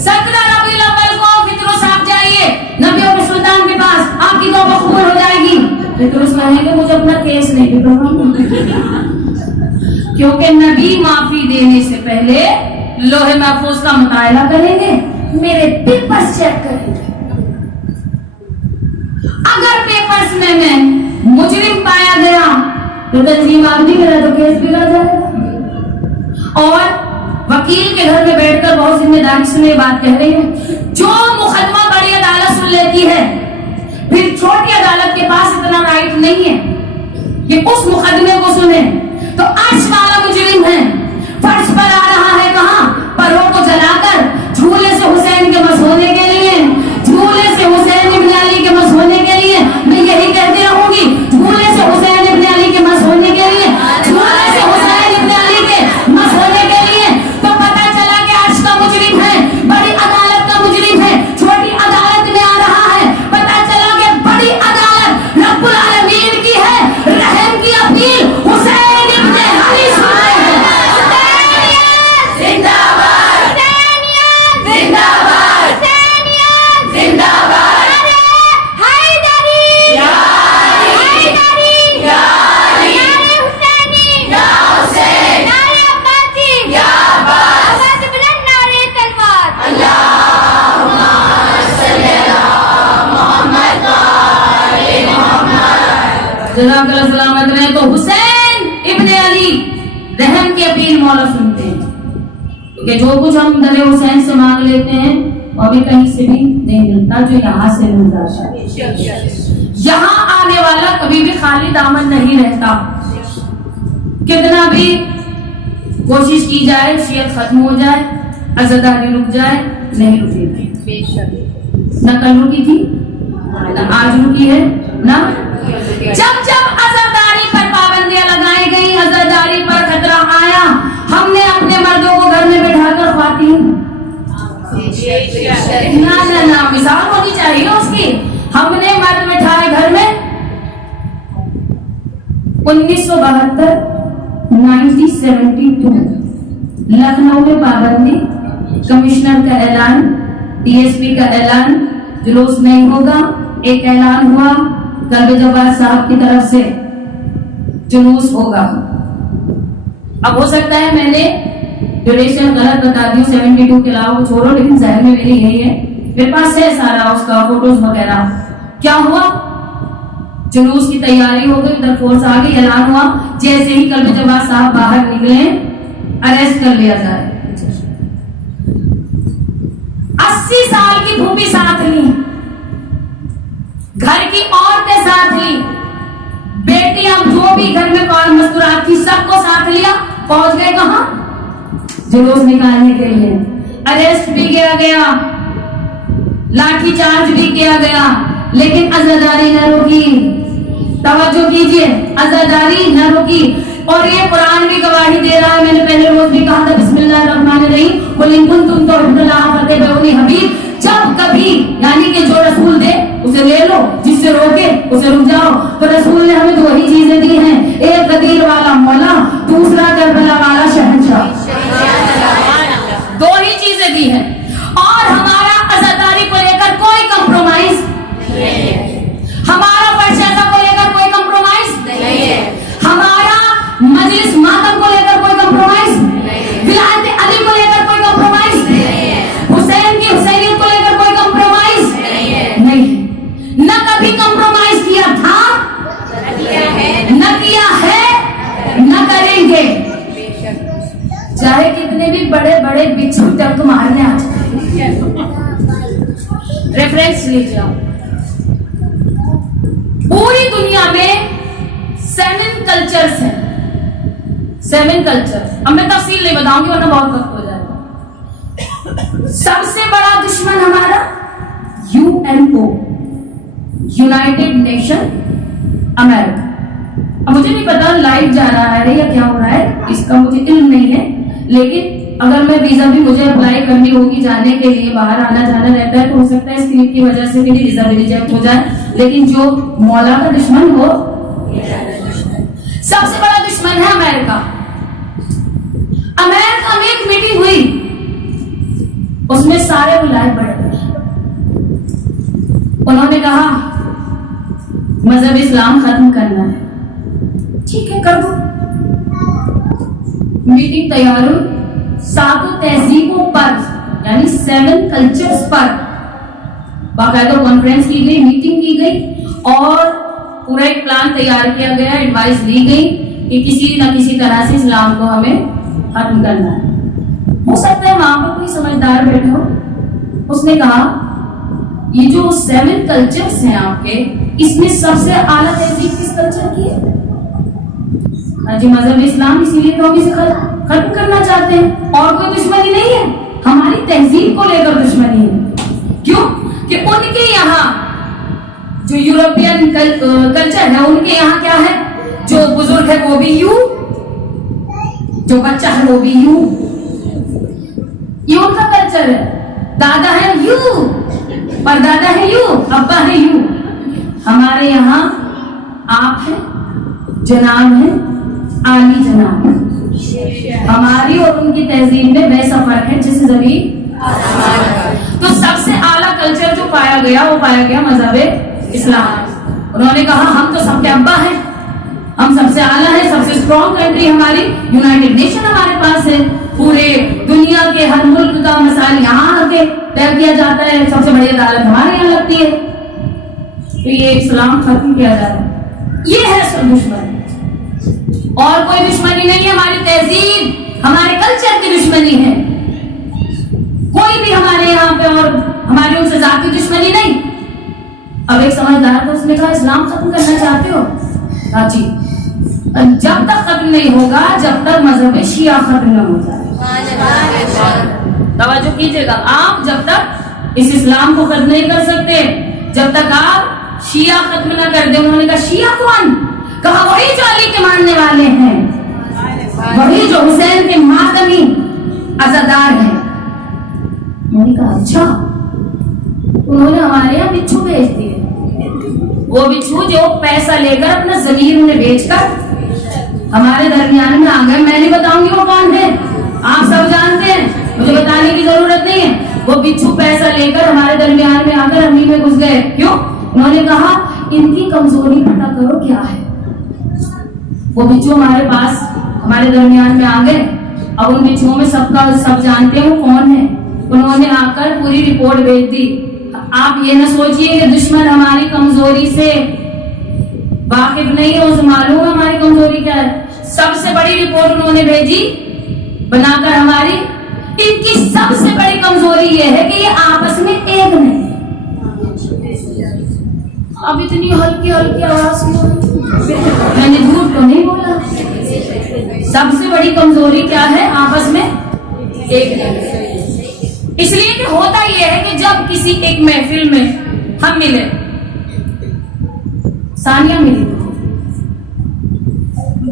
17 रबीउल अव्वल को फितरुस आप जाइए नबियों के सुल्तान के पास, आपकी तौबा कबूल हो जाएगी। फितरुस कहेंगे मुझे अपना केस नहीं दिखाना, क्योंकि नबी माफी देने से पहले लोहे महफूज का मुतायला करेंगे, मेरे पेपर्स चेक करेंगे। अगर पेपर्स में मैं मुजरिम पाया गया तो तंजीम आदमी, मेरा तो केस बिगड़ जाएगा। और वकील के घर में बैठकर बहुत जिम्मेदारी से ये बात कह रही हूँ, जो मुकदमा बड़ी अदालत सुन लेती है, फिर छोटी अदालत के पास इतना राइट नहीं है कि उस मुकदमे को सुने। तो अर्श वाला मुजरिम है, फर्श पर आ रहा है, कहां परों को जलाकर झूले से हुसैन के मस होने के लिए, झूले से हुसैन इब्न अली के मस होने के लिए। मैं यही कहती रहूंगी, झूले से हुसैन इब्न अली के मस होने के लिए, झूले से हुसैन इब्न अली के मस होने के लिए। तो पता चला कि अर्श का मुजरिम है, बड़ी अदालत का मुजरिम है, छोटी अदालत में आ रहा है। पता चला कि बड़ी अदालत रब्बुल आलमीन की है, रहम की अपील हुसैन इब्न अली सुन रहे हैं। जिंदाबाद, जिंदाबाद, जिंदाबाद, हैदरी, हैदरी, नारे हुसैनी, या हुसैन, नारे अब्बासी, या अब्बास, आवाज़ बुलंद, नारे तलवार, अल्लाहुम्मा सल्ली अला मुहम्मद व आले मुहम्मद। जज़ाकल्लाह सलामत रहे। तो हुसैन इब्न अली रहम की अपील मौला सुनते हैं, क्योंकि जो कुछ हम दर हुसैन से मांग लेते हैं वो भी कहीं से भी नहीं मिलता, जो यहाँ से मिलता है। यहाँ आने वाला कभी भी खाली दामन नहीं रहता। कितना भी कोशिश की जाए, शियत खत्म हो जाए, अज़ादारी रुक जाए, नहीं रुकेगी। न कल रुकी थी, न आज रुकी है, ना जब जब अज़ादारी पर पाबंदियां लगाई गई, अज़ादारी पर खतरा आया, हमने अपने मर्दों को घर में बैठाकर ख्वातीन, ना मिसाल होनी चाहिए उसकी, हमने मर्द बैठाए घर में। 1972 1972 लखनऊ में पाबंदी, कमिश्नर का ऐलान, डीएसपी का ऐलान, जुलूस नहीं होगा। एक ऐलान हुआ कल्बे जब्बार साहब की तरफ से, जुलूस होगा। अब हो सकता है मैंने ड्यूरेशन गलत बता दी, 72 के अलावा कुछ और, लेकिन जहन में मेरी यही है, मेरे पास है सारा उसका फोटोज वगैरह। क्या हुआ, जुलूस की तैयारी हो गई, इधर फोर्स आ गई, ऐलान हुआ, जैसे ही कल्बे जब्बार साहब बाहर निकले, अरेस्ट कर लिया जाए। 80 साल की भूमि साथ ली, घर की औरतें साथ ली, बेटियां जो भी घर में कौन मस्तूरात थी सबको साथ लिया, पहुंच गए कहां, जुलूस निकालने के लिए। अरेस्ट भी किया गया, लाठी चार्ज भी किया गया, लेकिन अज़ादारी न रुकी। तवज्जो कीजिए, अज़ादारी न रुकी। और ये कुरान भी गवाही दे रहा है। मैंने पहले रोज भी कहा था, बिस्मिल्लाहिर्रहमानिर्रहीम, कुल इन कुंतुम तुहिब्बुल्लाह फत्तबिऊनी हबीब। जब कभी यानी कि जो रसूल दे उसे ले लो, जिससे रोके उसे रुक जाओ। तो रसूल ने हमें दो ही चीजें दी हैं, एक गदीर वाला मौला, दूसरा करबला वाला शहंशाह। दो ही चीजें दी हैं। और हमारा अज़ादारी को लेकर कोई कंप्रोमाइज नहीं है, हमारा पर्चा को लेकर कोई कंप्रोमाइज नहीं है, हमारा मजलिस मातम को लेकर कोई कंप्रोमाइज नहीं है, विलायत अली को लेकर कोई कंप्रोमाइज नहीं है, हुसैन की हुसैनियत को लेकर कोई कंप्रोमाइज नहीं है, नहीं, न कभी कंप्रोमाइज किया था, न किया है, न करेंगे। चाहे कितने भी बड़े बड़े बिच्छू तक तुम्हारे आ जाए। रेफरेंस ले जाओ, पूरी दुनिया में 7 कल्चर्स हैं, 7 कल्चर। अब मैं तफसील नहीं बताऊंगी वरना बहुत वक्त हो जाएगा। सबसे बड़ा दुश्मन हमारा यूएनओ, यूनाइटेड नेशन अमेरिका। अब मुझे नहीं पता लाइव जा रहा है या क्या हो रहा है, इसका मुझे इल्म नहीं है, लेकिन अगर मैं वीजा भी मुझे अप्लाई करनी होगी जाने के लिए, बाहर आना जाना रहता है, तो हो सकता है इस क्लिप की वजह से मेरी वीजा भी रिजेक्ट हो जाए, लेकिन जो मौला का दुश्मन हो, सबसे बड़ा दुश्मन है अमेरिका। अमेरिका में एक मीटिंग हुई, उसमें सारे बुलाए पड़े। उन्होंने कहा मजहब इस्लाम खत्म करना है। ठीक है, कर दो। मीटिंग तैयार हुई, 7 तहजीबों पर यानी 7 कल्चर्स पर बाकायदा कॉन्फ्रेंस की गई, मीटिंग की गई और पूरा एक प्लान तैयार किया गया, एडवाइस दी गई कि किसी न किसी तरह से इस्लाम को हमें खत्म करना है। हो सकता है वहां पर कोई समझदार बैठा हो, उसने कहा ये जो 7 कल्चर्स हैं आपके, इसमें सबसे आला तहजीब किस कल्चर की है? जी मजहब इस्लाम, इसीलिए तो हम इसे खत्म करना चाहते हैं। और कोई दुश्मनी नहीं है, हमारी तहजीब को लेकर दुश्मनी है। क्यों? कि उनके यहाँ जो यूरोपियन कल्चर है, उनके यहाँ क्या है, जो बुजुर्ग है वो भी यू, जो बच्चा है वो भी यू, ये उनका कल्चर है। दादा है यू, परदादा है यू, अब्बा है यू। हमारे यहाँ आप है, जनाब है, आली जनाब है। हमारी और उनकी तहजीब में वैसा फर्क है जैसे जमीन। तो सबसे आला कल्चर जो पाया गया वो पाया गया मजहब इस्लाम। उन्होंने कहा हम तो सबके अब्बा हैं, हम सबसे आला है, सबसे स्ट्रॉन्ग कंट्री हमारी, यूनाइटेड नेशन हमारे पास है, पूरे दुनिया के हर मुल्क का मसाइल यहाँ आके तय किया जाता है, सबसे बड़ी अदालत हमारे यहाँ लगती है। तो ये इस्लाम खत्म किया जा रहा है, ये है सब दुश्मनी। और कोई दुश्मनी नहीं है, हमारी तहजीब हमारे कल्चर की दुश्मनी है। कोई भी हमारे यहाँ पे और हमारी उनसे जाती दुश्मनी नहीं। अब एक समझदार तो उसने कहा इस्लाम खत्म करना चाहते हो? हाँ जी। जब तक खत्म नहीं होगा जब तक मजहब शिया खत्म न हो जाए। तवज्जो कीजिएगा, आप जब तक इस इस्लाम को खत्म नहीं कर सकते, जब तक आप शिया खत्म न कर दे। उन्होंने कहा शिया कौन? कहा वही जो अली के मानने वाले हैं, वही जो हुसैन के मातमी अज़ादार हैं। मैंने कहा अच्छा। उन्होंने हमारे यहाँ बिच्छू भेज दिए, वो बिच्छू जो पैसा लेकर अपना जमीन उन्हें बेचकर हमारे दरमियान में आ गए। मैं नहीं बताऊंगी वो कौन है, आप सब जानते हैं, मुझे बताने की जरूरत नहीं है। वो बिच्छू पैसा लेकर हमारे दरमियान में आकर अमीर में घुस गए। क्यों? उन्होंने कहा इनकी कमजोरी पता करो क्या है। वो बिच्छू हमारे पास हमारे दरमियान में आ गए। अब उन बिच्छुओं में सबका सब जानते हैं वो कौन है। उन्होंने आकर पूरी रिपोर्ट भेज दी। आप ये ना सोचिए कि दुश्मन हमारी कमजोरी से वाकिफ नहीं है, उसे मालूम है हमारी कमजोरी क्या है। सबसे बड़ी रिपोर्ट उन्होंने भेजी बनाकर हमारी। इनकी सबसे बड़ी कमजोरी ये है कि ये आपस में एक नहीं। अब इतनी हल्की हल्की आवाज मैंने झूठ तो नहीं बोला। सबसे बड़ी कमजोरी क्या है? आपस में एक नहीं। इसलिए कि होता यह है कि जब किसी एक महफिल में हम मिले, सानिया मिली,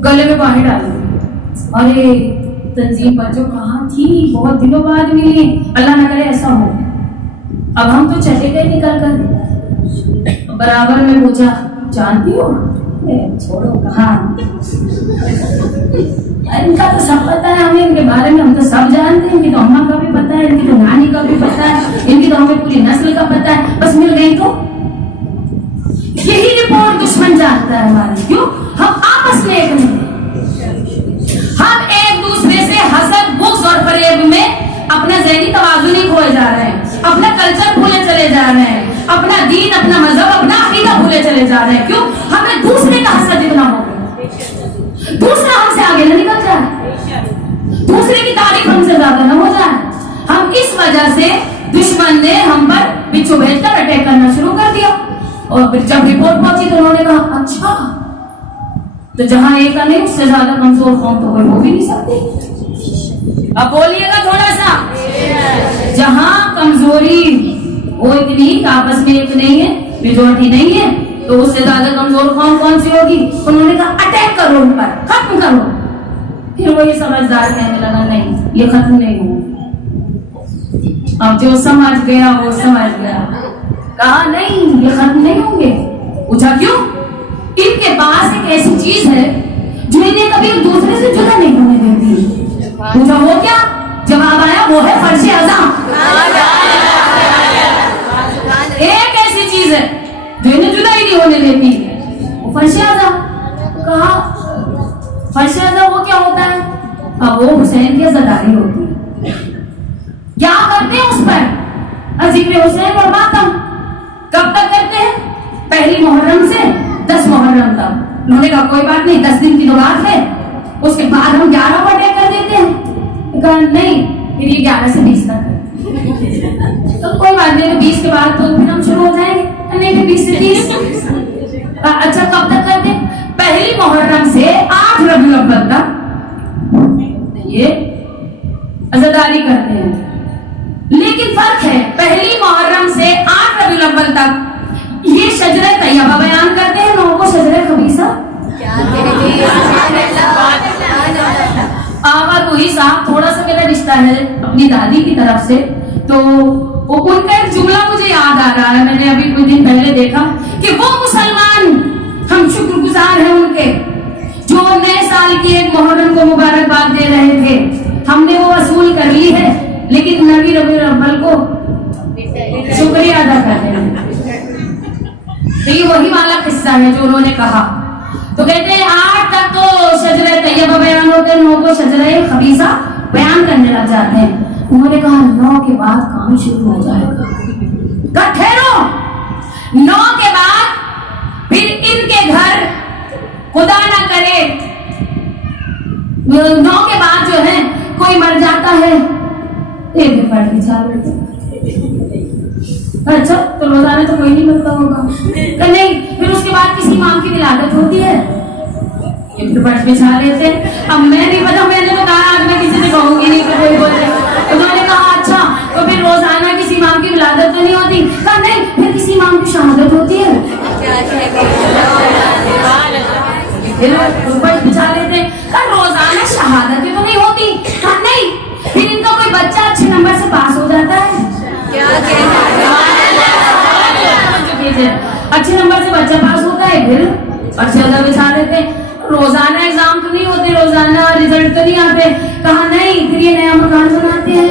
गले में बाहें डाली, अरे तंजीम बच्चों कहाँ थी, बहुत दिनों बाद मिली, अल्लाह न करे ऐसा हो। अब हम तो चले गए निकल कर। बराबर में पूछा जानती हो? छोड़ो कहाँ, इनका तो सब पता है हमें, इनके बारे में हम तो सब जानते हैं। इनकी तो अम्मा का भी पता है, इनकी तो नानी का भी पता है, इनकी तो हमें पूरी नस्ल का पता है। बस मिल गई तो यही रिपोर्ट दुश्मन जानता है हमारी। क्यों? हम आपस में एक नहीं, हम एक दूसरे से हसद बुग़्ज़ और फरेब में अपना ज़हनी तवाज़ुन ही खोए जा रहे हैं, अपना कल्चर भूले चले जा रहे हैं, अपना दीन, अपना मजहब, अपना अकीदा भूले चले जा रहे हैं। क्यों? हमें दूसरे का हसद इतना हो गया, दूसरा हमसे आगे न निकल जाए, दूसरे की तारीफ हमसे ज्यादा न हो जाए। हम इस वजह से दुश्मन ने हम पर बिच्छू भेजकर अटैक करना शुरू कर दिया। और फिर जब रिपोर्ट पहुंची तो उन्होंने कहा अच्छा तो जहां एक का नहीं उससे ज्यादा कमजोर कौन तो कोई हो भी नहीं सकती। अब बोलिएगा थोड़ा सा, जहां कमजोरी वो इतनी आपस में एक नहीं है, मेजोरिटी नहीं है, तो उससे ज्यादा कमजोर कौन सी होगी। उन्होंने कहा अटैक करो उन पर, खत्म करो। फिर वो ये समझदार कहने लगा नहीं ये खत्म नहीं होगा। अब जो समझ गया वो समझ गया, कहा नहीं ये खत्म नहीं होंगे। पूछा क्यों? इनके पास एक ऐसी चीज है जो इन्हें कभी एक दूसरे से जुदा नहीं होने देती। पूछा वो क्या? जवाब आया वो है फर्श अज़म। एक ऐसी चीज है जो इन्हें जुदा ही नहीं होने देती, वो फर्श अज़म। कहा फर्श अज़म वो क्या होता है? अब वो हुसैन की अज़ादारी होती है। क्या करते हैं उस पर? जिक्र हुसैन और मातम। कब तक करते हैं? पहली मुहर्रम से 10 मुहर्रम तक। उन्होंने कहा कोई बात नहीं, 10 दिन की तो बात है, उसके बाद हम 11 को अटैक कर देते हैं। कहा नहीं, फिर ये 11 से 20 तक तो कोई बात नहीं, 20 के बाद तो फिर हम शुरू हो जाएंगे। नहीं फिर 20 से 30। अच्छा कब तक करते? पहली मुहर्रम से 8 रबीउल अव्वल तक ये अज़ादारी करते हैं। लेकिन फर्क है, पहली मुहर्रम से 8 रबीउल अव्वल तक ये शजरे तैयबा बयान करते हैं, लोगों को शजरे खबीसा। आवाज हुई साहब, थोड़ा सा मेरा रिश्ता है अपनी दादी की तरफ से, तो उनका एक जुमला मुझे याद आ रहा है। मैंने अभी कुछ दिन पहले देखा कि वो मुसलमान, हम शुक्रगुजार हैं उनके, जो नए साल की एक मुहर्रम को मुबारकबाद दे रहे थे। हमने वो वसूल कर ली है, लेकिन नबी रबीउल अव्वल को शुक्रिया अदा करते हैं। तो ये वही वाला किस्सा है जो उन्होंने कहा। तो कहते हैं 8 तक तो शजरे तैयबा बयान होते हैं, 9 को शजरे खबीसा बयान करने लग जाते हैं। उन्होंने कहा 9 के बाद काम शुरू हो जाएगा। ठहरो, 9 के बाद फिर इनके घर खुदा ना करे 9 के बाद जो है कोई मर जाता है, एक पढ़ के चाल लेते। अच्छा तो रोजाना तो कोई नहीं मिलता होगा। नहीं, फिर उसके बाद किसी इमाम की विलादत होती है, फर्श बिछा लेते हैं। अब मैं नहीं पता, मैंने तो कहा आज मैं किसी से कहूंगी नहीं कि कोई बोले। उन्होंने कहा अच्छा तो फिर रोजाना किसी इमाम की विलादत तो नहीं होती? कहा नहीं, फिर किसी इमाम की शहादत होती है, फिर फर्श बिछा लेते हैं। कहा रोजाना शहादत तो नहीं होती? कहा नहीं, फिर इनका कोई बच्चा अच्छे नंबर से पास हो जाता है। अच्छे नंबर से बच्चा पास होता है, फिर अच्छे अदा बिछा लेते हैं। रोजाना एग्जाम तो नहीं होते, रोजाना रिजल्ट तो नहीं आते। कहा नहीं, फिर ये नया मकान बनाते हैं।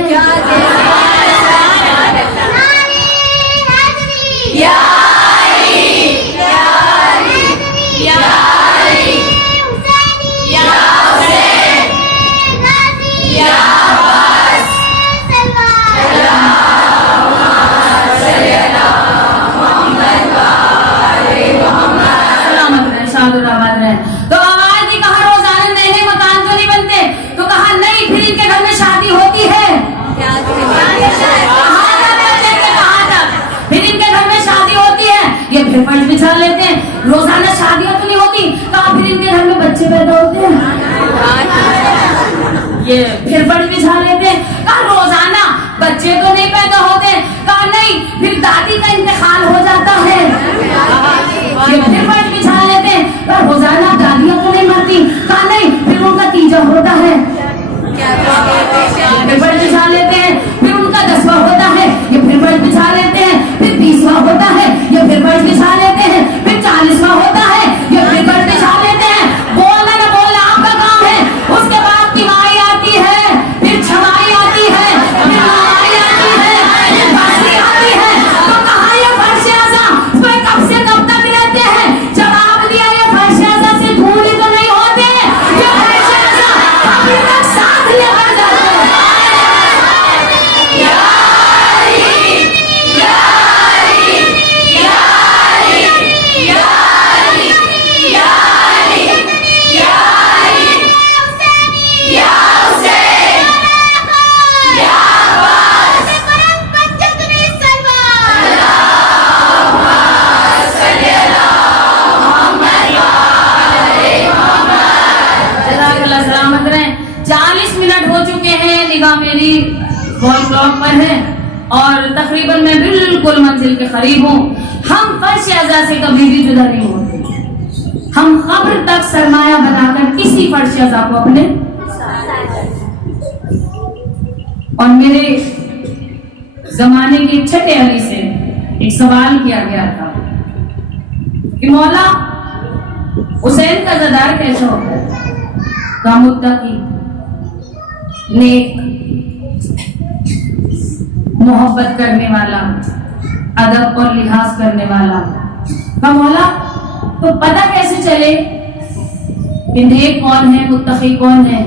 तो आवाज नहीं, कहा रोजाना नए नए मकान तो नहीं बनते? तो कहा नहीं, फिर इनके घर में शादी होती है। फिर इनके घर में शादी होती है, ये फिर फर्श बिछा लेते हैं। रोजाना शादियां तो नहीं होती? कहा फिर इनके घर में बच्चे पैदा होते हैं, ये फिर फर्श बिछा लेते हैं। कहा रोजाना बच्चे तो नहीं पैदा होते? कहा नहीं, फिर दादी का इंतकाल हो जाता है, ये फिर फर्श बिछा लेते हैं। कहा रोजाना दादियां तो नहीं मरती? कहा नहीं, फिर उनका तीजा होता है, फिर फर्श बिछा लेते हैं। फिर उनका 10वां होता है, ये फिर फर्श बिछा लेते हैं। फिर 30वां होता है, ये फिर फर्श बिछा लेते हैं। फिर 40वां होता है, ये फिर फर्श बिछा लेते हैं। बोलना ना बोलना आपका काम है। उसके बाद तिमाही आती है, फिर छमाही आती है, फिर नौमाही आती है, फिर बासी आती है। तो कहा ये फर्श अज़म कब से कब तक रहते हैं? जवाब दिया ये फर्श अज़म से سمجھ رہے ہیں 40 منٹ ہو چکے ہیں, نگاہ میری وال کلاک پر ہے اور تقریباً میں بالکل منزل کے قریب ہوں. ہم فرش اعضا سے کبھی بھی جدا نہیں ہوتے, ہم قبر تک سرمایہ بنا کر کسی فرش اعضا کو اپنے. اور میرے زمانے کے چھٹے علی سے ایک سوال کیا گیا تھا کہ مولا حسین کا زدار کیسا ہوتا ہے؟ کا متقی, نیک, محبت کرنے والا, ادب اور لحاظ کرنے والا. کا مولا تو پتہ کیسے چلے کہ نیک کون ہے, متقی کون ہے؟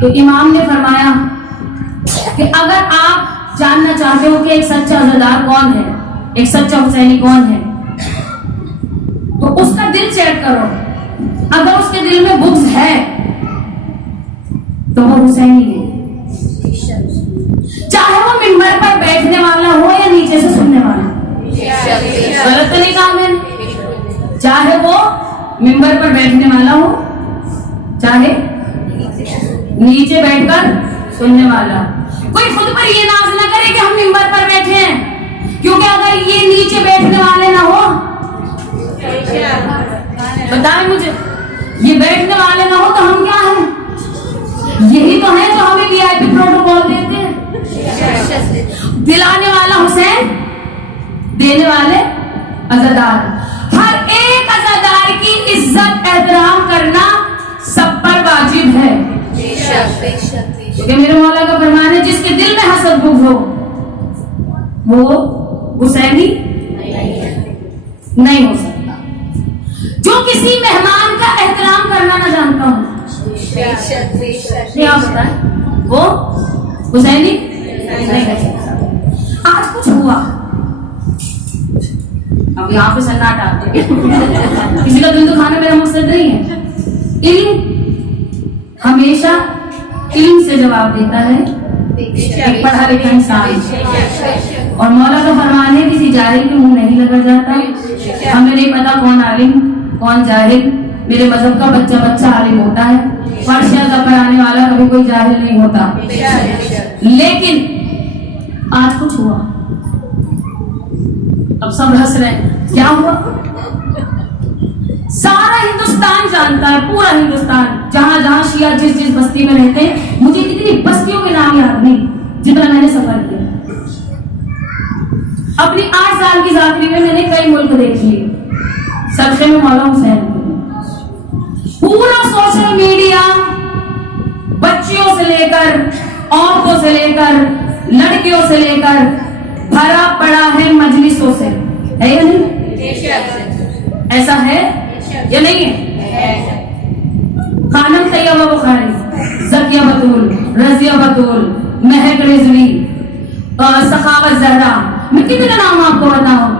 تو امام نے فرمایا کہ اگر آپ جاننا چاہتے ہو کہ ایک سچا عزادار کون ہے, ایک سچا حسینی کون ہے, تو اس کا دل چیک کرو. اگر اس کے دل میں بغض ہے تو وہ حسینی ہے, چاہے وہ منبر پر بیٹھنے والا ہو یا نیچے سے سننے والا. غلط تو نہیں کہا میں نے؟ چاہے وہ منبر پر بیٹھنے والا ہو, چاہے نیچے بیٹھ کر سننے والا. کوئی خود پر یہ ناز نہ کرے کہ ہم منبر پر بیٹھے ہیں, کیونکہ اگر یہ نیچے بیٹھنے والے نہ ہو, بتائیں مجھے, یہ بیٹھنے والے نہ ہو تو ہم کیا ہیں؟ یہی تو ہیں جو ہمیں وی آئی پی پروٹوکول دیتے ہیں. دلانے والا حسین, دینے والے عزادار. ہر ایک عزادار کی عزت احترام کرنا سب پر واجب ہے. کیونکہ میرے مولا کا فرمان ہے جس کے دل میں حسد بغض ہو وہ حسینی نہیں ہو سکتا. جو کسی مہمان کا احترام کرنا نہ جانتا ہوں, آپ بتائیں, وہ حسینی نہیں کر سکتا. آج کچھ ہوا, اب یہاں پہ سناٹا آتے کسی کا دل دکھانا میرا مقصد نہیں ہے. علم ہمیشہ علم سے جواب دیتا ہے ایک پڑھا لکھا انسان. اور مولا کا فرمان ہے کسی جاہل کے منہ نہیں لگا جاتا. ہمیں نہیں پتا کون عالم کون جاہل. میرے مذہب کا بچہ بچہ عالم ہوتا ہے, فرش اعضا پر آنے والا کبھی کوئی جاہل نہیں ہوتا. لیکن آج کچھ ہوا, اب سب ہنس رہے ہیں. کیا ہوا؟ سارا ہندوستان جانتا ہے, پورا ہندوستان, جہاں جہاں شیعہ جس جس بستی میں رہتے ہیں. مجھے کتنی بستیوں کے نام یاد نہیں جتنا میں نے سفر کیا. اپنی 8 سال کی ذاکری میں نے کئی ملک دیکھ لیے صدقے میں مولا حسین. پورا سوشل میڈیا بچیوں سے لے کر, عورتوں سے لے کر, لڑکیوں سے لے کر بھرا پڑا ہے مجلسوں سے, ہے یا نہیں؟ ایسا ہے یا نہیں ہے؟ خانم طیبہ بخاری, زکیہ بطول, رضیہ بطول, مہک رضوی, سخاوت زہرا, میں کتنے نام آپ کو بتاؤں.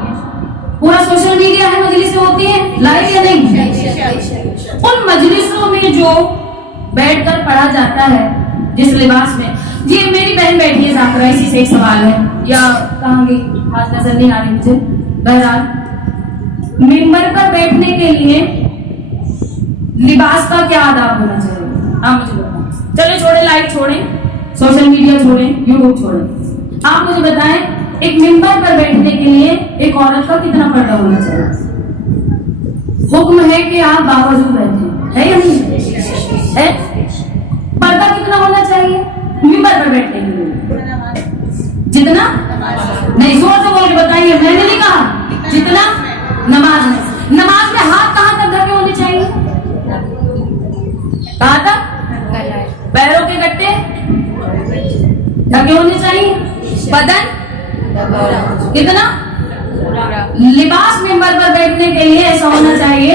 پورا سوشل میڈیا ہے, مجلسیں ہوتی ہیں لائیو یا نہیں؟ ان مجلسوں میں جو بیٹھ کر پڑھا جاتا ہے جس لباس میں, یہ میری بہن بیٹھی ہے ذاکرہ, اسی سے ایک سوال ہے یا کہاں گئی بات نظر نہیں آ رہی مجھے. بہرحال منبر پر بیٹھنے کے لیے لباس کا کیا آداب ہونا چاہیے, آپ مجھے بتائیں. چلے چھوڑیں, لائٹ چھوڑیں, سوشل میڈیا چھوڑیں, یوٹیوب چھوڑیں, آپ مجھے بتائیں ایک منبر پر بیٹھنے کے لیے ایک عورت کا کتنا پردہ ہونا چاہیے؟ حکم ہے کہ آپ باوضو بیٹھیں, ہے یا نہیں ہے؟ پردہ کتنا ہونا چاہیے منبر پر بیٹھنے کے لیے؟ جتنا نہیں, زور سے بول کے بتائیے, میں نے نہیں کہا جتنا نماز میں. نماز میں ہاتھ کہاں تک ڈھکے ہونے چاہیے؟ کہاں تک؟ پیروں کے گٹے ڈھکے ہونے چاہیے. بدن کتنا؟ لباس منبر پر بیٹھنے کے لیے ایسا ہونا چاہیے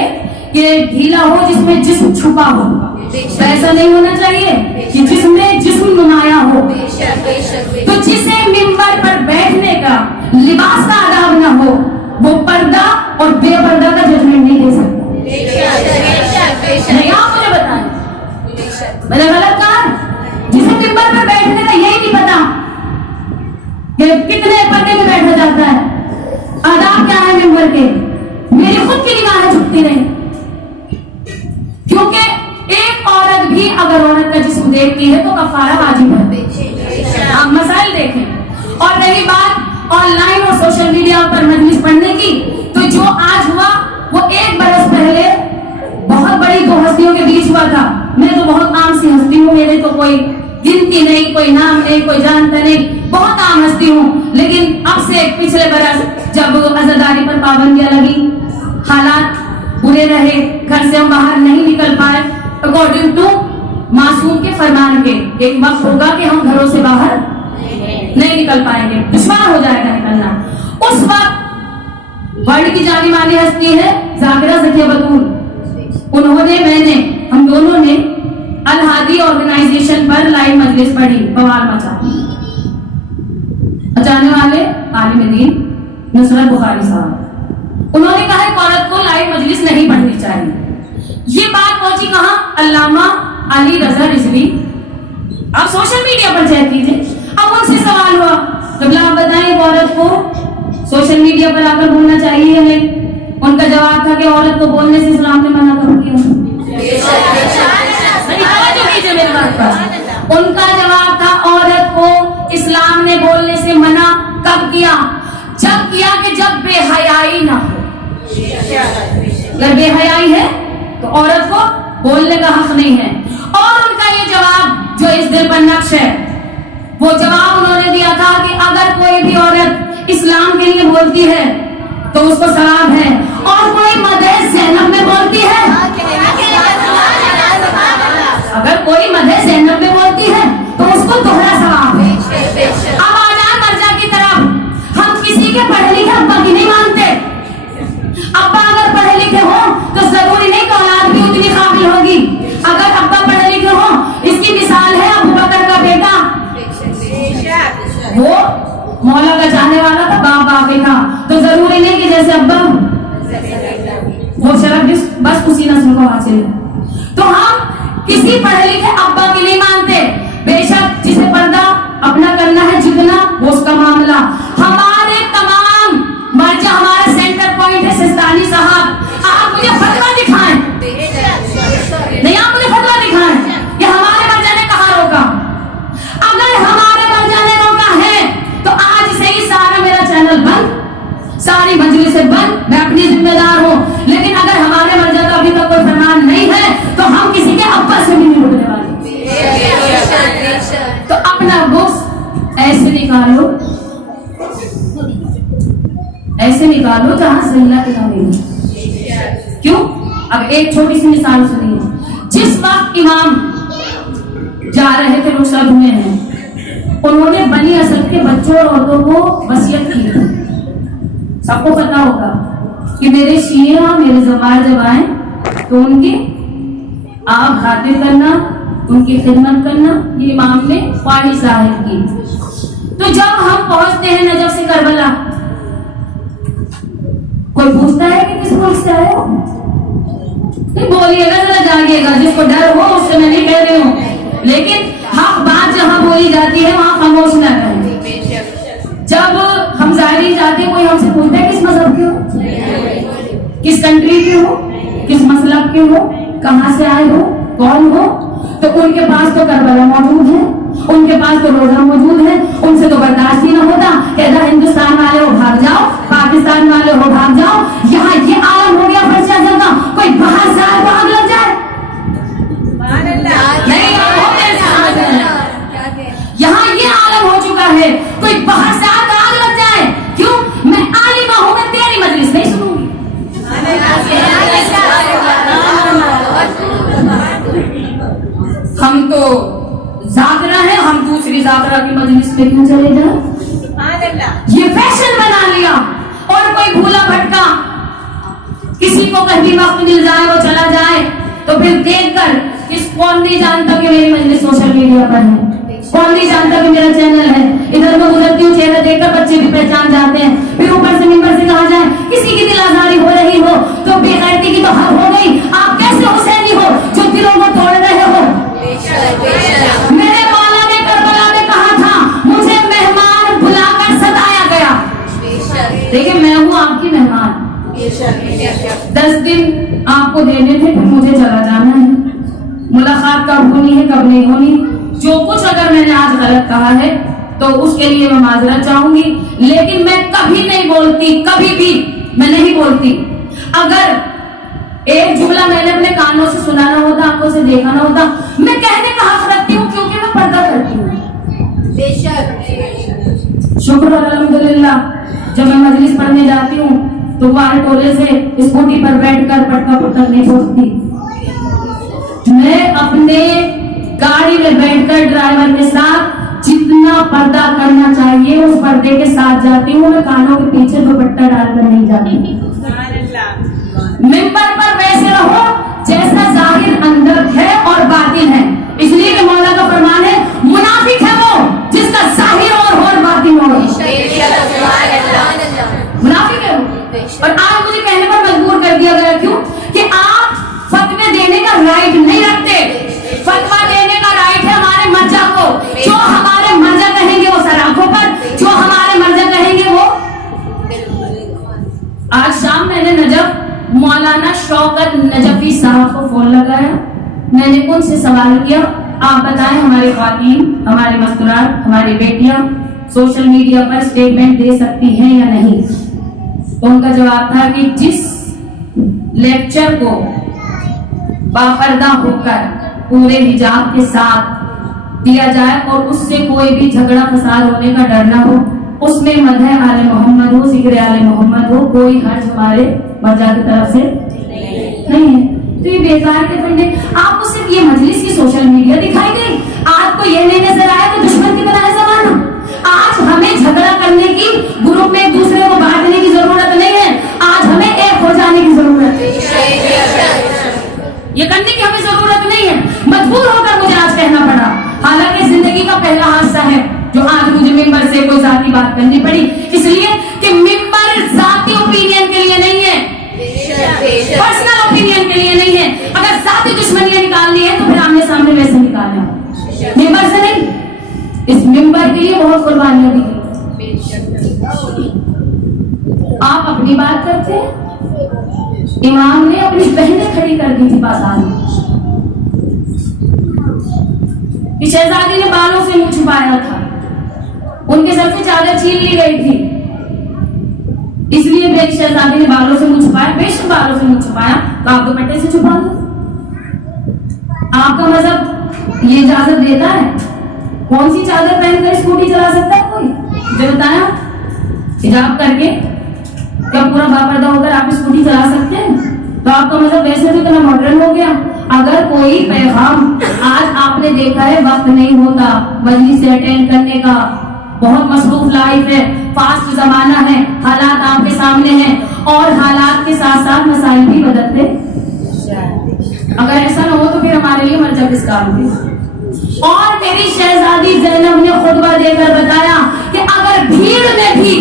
کہ ڈھیلا ہو جس میں جسم چھپا ہو. ایسا نہیں ہونا چاہیے کہ جس میں جسم نمایاں ہو. تو جسے منبر پر بیٹھنے کا لباس کا آداب نہ ہو وہ پردہ اور بے پردہ کا ججمنٹ نہیں دے سکتا. نہیں, آپ مجھے بتائیں, میں نے غلط کہا؟ جسے منبر پر بیٹھنے کا یہی نہیں پتا کہ کتنے پردے میں بیٹھا جاتا ہے, آداب کیا ہے منبر کے, میری خود کی نگاہیں جھکتی نہیں. کیونکہ ایک عورت بھی اگر عورت کا جسم دیکھتی ہے تو کفارہ واجب ہے. آپ مسائل دیکھیں. اور رہی بات آن لائن اور سوشل میڈیا پر مجلس پڑھنے کی, تو جو آج ہوا وہ 1 برس پہلے بہت بڑی 2 ہستیوں کے بیچ ہوا تھا. میں تو بہت عام سی ہستی ہوں, میرے تو کوئی گنتی نہیں, کوئی نام نہیں, کوئی جانتا نہیں, بہت عام ہستی ہوں. لیکن اب سے پچھلے برس جب عزاداری پر پابندیاں لگی, حالات برے رہے, گھر سے ہم باہر نہیں نکل پائے, اکارڈنگ ٹو معصوم کے فرمان کے ایک وقت ہوگا کہ ہم گھروں سے باہر نہیں نکل پائیں گے, دشوار ہو جائے گا نکلنا. اس وقت ورلڈ کی جانی مانی ہستی ہے ذاکرہ زکیہ بطول, انہوں نے, میں نے, ہم دونوں نے الہادی آرگنائزیشن پر لائیو مجلس پڑھی, بوال مچا. اچانے والے عالم دین نصرت بخاری صاحب, انہوں نے کہا کہ عورت کو لائیو مجلس نہیں پڑھنی چاہیے. یہ بات پہنچی کہاں؟ علامہ علی رضا رضوی. آپ سوشل میڈیا پر چیک کیجیے. اب ان سے سوال ہوا, جب آپ بتائیں عورت کو سوشل میڈیا پر آ کر بولنا چاہیے یا نہیں. ان کا جواب تھا کہ عورت کو بولنے سے اسلام نے منع کر دیا. ان کا جواب تھا عورت کو اسلام نے بولنے سے منع کب کیا؟ جب کیا کہ جب بے حیائی نہ ہو. اگر بے حیائی ہے تو عورت کو بولنے کا حق نہیں ہے. اور ان کا یہ جواب جو اس دل پر نقش ہے, وہ جواب انہوں نے دیا تھا کہ اگر کوئی بھی عورت اسلام کے لیے بولتی ہے تو اس کو ثواب ہے, اور کوئی مدح زینب میں بولتی ہے, اگر کوئی مدح زینب میں بولتی ہے تو اس کو دوہرا ثواب ہے. اب آ جائیں مرجع کی طرف. ہم کسی کے پڑھے لکھے ابا کی نہیں مانتے. ابا اگر پڑھے لکھے ہوں تو ضروری نہیں کہ اولاد بھی اتنی قابل ہوگی. اگر ابا پڑھے لکھے ہوں, اس کی مثال ہے ابو بکر کا بیٹا, وہ مولا کا چاہنے والا تھا, باپ باپے کا, تو ضروری نہیں کہ جیسے ابا وہ شرف بس اسی نسل کو حاصل ہے. تو ہم کسی پڑھے لکھے ابا کی نہیں مانتے. بے شک جسے پردہ اپنا کرنا ہے جتنا وہ اس کا معاملہ. ہمارے تمام مرجع, ہمارا سینٹر پوائنٹ ہے سستانی صاحب. آپ مجھے فتویٰ دکھائیں, نہیں آپ مجھے فتویٰ دکھائیں کہ ہمارے مرجع نے کہاں روکا. اگر ہمارے مرجع نے روکا ہے تو آج سے ہی سارا میرا چینل بند, ساری مجلسیں بند, میں اپنی ذمہ دار ہوں. لیکن اگر ہمارے مرجع کا ابھی تک کوئی فرمان نہیں ہے تو ہم کسی کے ابا سے بھی نہیں روکنے والے. تو اپنا بغض ایسے نکالو, ایسے نکالو جہاں ذلت نہ ملے. کیوں؟ اب ایک چھوٹی سی مثال سنیے. جس وقت امام جا رہے تھے, رخصت ہوئے ہیں, انہوں نے بنی اسد کے بچوں اور عورتوں کو وصیت کی. سب کو پتا ہوگا کہ میرے شیعہ میرے زوار جب آئیں تو ان کی آپ خاطر کرنا, ان کی خدمت کرنا, یہ امام نے خواہش ظاہر کی. تو جب ہم پہنچتے ہیں نجف سے کربلا, کوئی پوچھتا ہے کہ کس ملک سے آئے ہو؟ نہیں, بولیے گا ذرا, جاگیے گا. جس کو ڈر ہو اس سے میں نہیں کہہ رہی ہوں, لیکن حق بات جہاں بولی جاتی ہے وہاں خاموش نہ رہیں. جب ہم ظاہری جاتے ہیں, کوئی ہم سے پوچھتا ہے کس مذہب کے ہو, کس کنٹری کے ہو, کس مسلک کے ہو, کہاں سے آئے ہو, کون ہو, تو ان کے پاس تو کربلا موجود ہے, ان کے پاس تو روزہ موجود ہے. ان سے تو برداشت ہی نہ ہوتا کہ ادھر ہندوستان والے ہو بھاگ جاؤ, پاکستان والے ہو بھاگ جاؤ. یہاں یہ عالم ہو گیا فرشہ جلتا, کوئی باہر سے آئے تو آگ لگ جائے. نہیں, یہاں یہ عالم ہو چکا ہے, کوئی باہر سے آ کر آگ لگ جائے. کیوں؟ میں عالمہ ہوں, میں تیری مجلس نہیں سنوں گی. ہم تو ذاکرہ ہیں, ہم دوسری ذاکرہ کی مجلس میں کیوں چلے جائیں؟ یہ فیشن بنا لیا. اور کوئی بھولا بھٹکا کسی کو کہیں وقت مل جائے وہ چلا جائے, تو پھر دیکھ کر کون نہیں جانتا کہ میری مجلس سوشل میڈیا پر ہے, کون نہیں جانتا کہ میرا چینل ہے. ادھر میں گزرتی ہوں, چہرہ دیکھ کر بچے بھی پہچان جاتے ہیں. پھر اوپر سے ممبر سے کہا جائے کسی کی دل آزاری ہو رہی ہو تو بے غیرتی کی تو حد ہو گئی. آپ کیسے حسینی ہو جو دلوں کو توڑ رہے ہو؟ میرے مولا نے کربلا میں کہا تھا مجھے مہمان بلا کر ستایا گیا. دیکھیں, میں ہوں آپ کی مہمان, 10 دن آپ کو دینے تھے, پھر مجھے چلا جانا ہے. ملاقات कब होनी है कब नहीं होनी। जो कुछ अगर मैंने आज गलत कहा है तो उसके लिए मैं माजरत चाहूंगी, लेकिन मैं कभी नहीं बोलती, कभी भी मैं नहीं बोलती। अगर एक जुमला मैंने अपने कानों से सुना ना होता, आंखों से देखा ना होता, मैं कहने का हक रखती हूँ क्योंकि मैं पर्दा करती हूँ। शुक्र और अल्हम्दुलिल्लाह, जब मैं मजलिस पढ़ने जाती हूँ तो वार टोले से स्कूटी पर बैठकर पटकापुर तक नहीं पहुंचती। मैं अपने गाड़ी में बैठकर ड्राइवर के साथ जितना पर्दा करना चाहिए उस पर्दे के साथ जाती हूँ। मैं कानों के पीछे दुपट्टा डालकर नहीं जाती। मिंबर पर वैसे रहो जैसा जाहिर अंदर है और बातिन है, इसलिए कि मौला का फरमान है मुनाफिक है वो जिसका जाहिर और बातिन हो। मुनाफिक है वो। और आज मुझे कहने पर मजबूर कर दिया गया, क्यों कि आप फतवे देने का राइट नहीं रखते। फतवा देने का राइट है हमारे मर्जा को। जो हमारे मर्जा कहेंगे वो सराखों पर, जो हमारे मर्जा कहेंगे वो। आज शाम मैंने नजफ मौलाना शौकत नजफी साहब को फोन लगाया। मैंने उनसे सवाल किया, आप बताएं हमारी ख्वातीन, हमारी मस्तूरात, हमारी बेटियां सोशल मीडिया पर स्टेटमेंट दे सकती हैं या नहीं। तो उनका जवाब था कि जिस लेक्चर को बापर्दा होकर पूरे हिजाब के साथ दिया जाए और उससे कोई भी झगड़ा फसाद होने का डर ना हो, उसमें मदह आले मोहम्मद हो, जिक्र आले मोहम्मद हो, कोई हर्ज हमारे मर्जा की तरफ से नहीं है। तो ये बेकार के फंडे, आपको सिर्फ ये मजलिस की सोशल मीडिया दिखाई गई, आपको ये नहीं नजर आया तो दुश्मन की तरह है जमाना। आज हमें झगड़ा करने की, ग्रुप में एक दूसरे को बांटने की जरूरत नहीं है, आज हमें एक हो जाने की जरूरत है। ये करने की हमें जरूरत नहीं है। मजबूर होकर मुझे आज कहना पड़ा, हालांकि जिंदगी का पहला हादसा है जो आज मुझे मिंबर से कोई जाती बात करनी पड़ी, इसलिए कि मिंबर जाती ओपिनियन के लिए नहीं है, पर्सनल ओपिनियन के लिए नहीं है। अगर जाती दुश्मनियां निकालनी है तो फिर आमने सामने वैसे निकालना है, मिंबर से नहीं। इस मिंबर के लिए बहुत कुर्बानियां दी। आप अपनी बात करते हैं, इमाम ने अपनी बहनें खड़ी कर दी थी बाजार में कि शहजादी ने बालों से मुंह छुपाया था, उनके सर से चादर छीन ली गई थी, इसलिए मेरी शहजादी ने बालों से मुंह छुपाया। बेशक बालों से मुंह छुपाया तो आप दुपट्टे से छुपा दो। आपका मजहब ये इजाजत देता है? कौन सी चादर पहनकर स्कूटी चला सकता है कोई? मुझे बताया, हिजाब करके क्या पूरा बापर्दा होकर आप स्कूटी चला सकते हैं? तो आपका मजहब वैसे तो इतना मॉडर्न हो गया। अगर कोई पैगाम, आज आपने देखा है वक्त नहीं होता मजलिस से अटेंड करने का, बहुत मसरूफ लाइफ है, फास्ट जमाना है, हालात आपके सामने हैं और हालात के साथ साथ मसाइल भी बदलते। अगर ऐसा ना हो तो फिर हमारे लिए मर्जा किस काम की। और मेरी शहजादी ज़ैनब ने खुतबा देकर बताया कि अगर भीड़ में भी,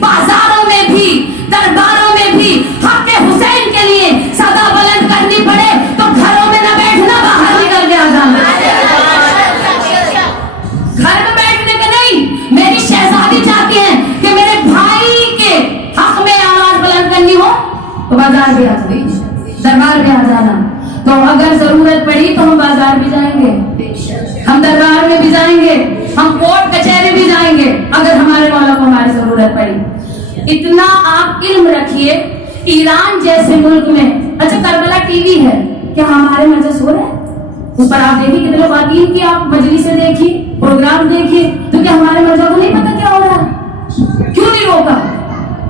बाजारों में भी, दरबारों में भी हक़ हुसैन के लिए सदा बुलंद करनी पड़े तो घरों में न बैठना, बाहर निकल के आ जाना। घर में बैठने के नहीं। मेरी शहजादी चाहती है कि मेरे भाई के हक में आवाज बुलंद करनी हो तो बाजार भी आ जाए, दरबार भी आ जाना। तो अगर जरूरत पड़ी तो हम बाजार भी जाएंगे, हम दरबार में भी जाएंगे, हम कोर्ट कचहरी भी जाएंगे अगर हमारे मौला को हमारी जरूरत पड़ी। इतना आप इल्म रखिए, ईरान जैसे मुल्क में, अच्छा करबला टीवी है, क्या हमारे मर्जा सो रहे हैं? उस पर आप देखिए कितने ख्वातीन की आप मजलिसें देखिए, प्रोग्राम देखिए, तो क्या हमारे मर्जा को नहीं पता क्या हो रहा है? क्यों नहीं रोका?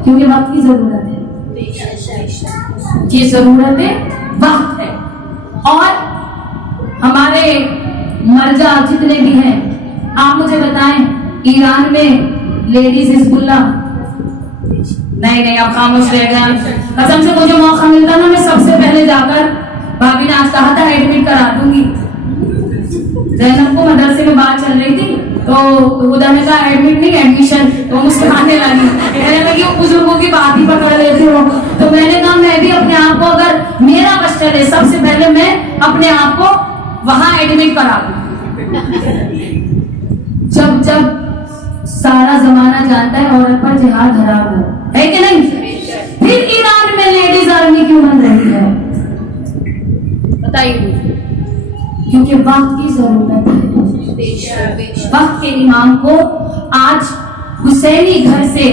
क्योंकि वक्त की जरूरत है, ये जरूरत है, वक्त है। और हमारे मर्जा जितने भी हैं, आप मुझे बताएं, ईरान में लेडीज हिजबुल्लाह नहीं, आप खामोश रह गए। कसम से मुझे मौका मिलता ना, मैं सबसे पहले जाकर, भाभी ने आज कहा था एडमिट करा दूंगी, ज़ैनब को मदरसे में बात चल रही थी तो उधर ने कहा एडमिट नहीं एडमिशन, तो मुस्कुराने लगी, कहने लगी बुजुर्गों की बात ही पकड़ लेती हो। तो मैंने कहा मैं भी अपने आप को, अगर मेरा बस चले, सबसे पहले मैं अपने आप को वहां एडमिट करा दूं। जब सारा जमाना जानता है औरत पर जिहाद हराम है कि नहीं, फिर ईरान में लेडीज आर्मी क्यों बन रही है? बताइए, کیونکہ وقت کی ضرورت ہے. وقت کے امام کو آج حسینی گھر سے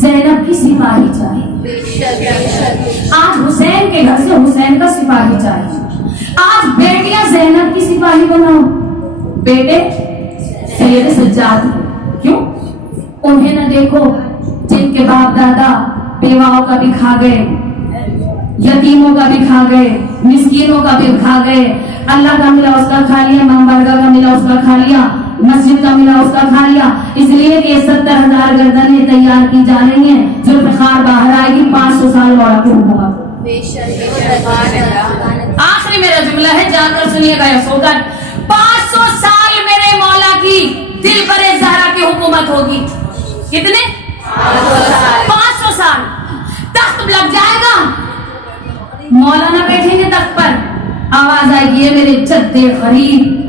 زینب کی سپاہی چاہیے. آج حسین کے گھر سے حسین کا سپاہی چاہیے. آج بیٹیاں زینب کی سپاہی بناؤ, بیٹے سید سجاد. کیوں؟ انہیں نہ دیکھو جن کے باپ دادا بیواؤں کا بھی کھا گئے, یتیموں کا بھی کھا گئے, مسکینوں کا بھی کھا گئے. اللہ کا ملا اس کا کھا لیا, امام بارگاہ کا ملا اس کا کھا لیا, مسجد کا ملا اس کا کھا لیا. اس لیے کہ 70,000 گردنیں تیار کی جا رہی ہیں. ذوالفقار باہر آئے گی 500 سال مولا کی حکومت. آخری میرا جملہ ہے, جا کر سنیے گا سو کر. 500 سال میرے مولا کی دل پر زہرا کی حکومت ہوگی. کتنے؟ 500 سال. تخت لگ جائے گا, مولانا بیٹھیں گے تخت پر, آواز آئے گی میرے جد غریب,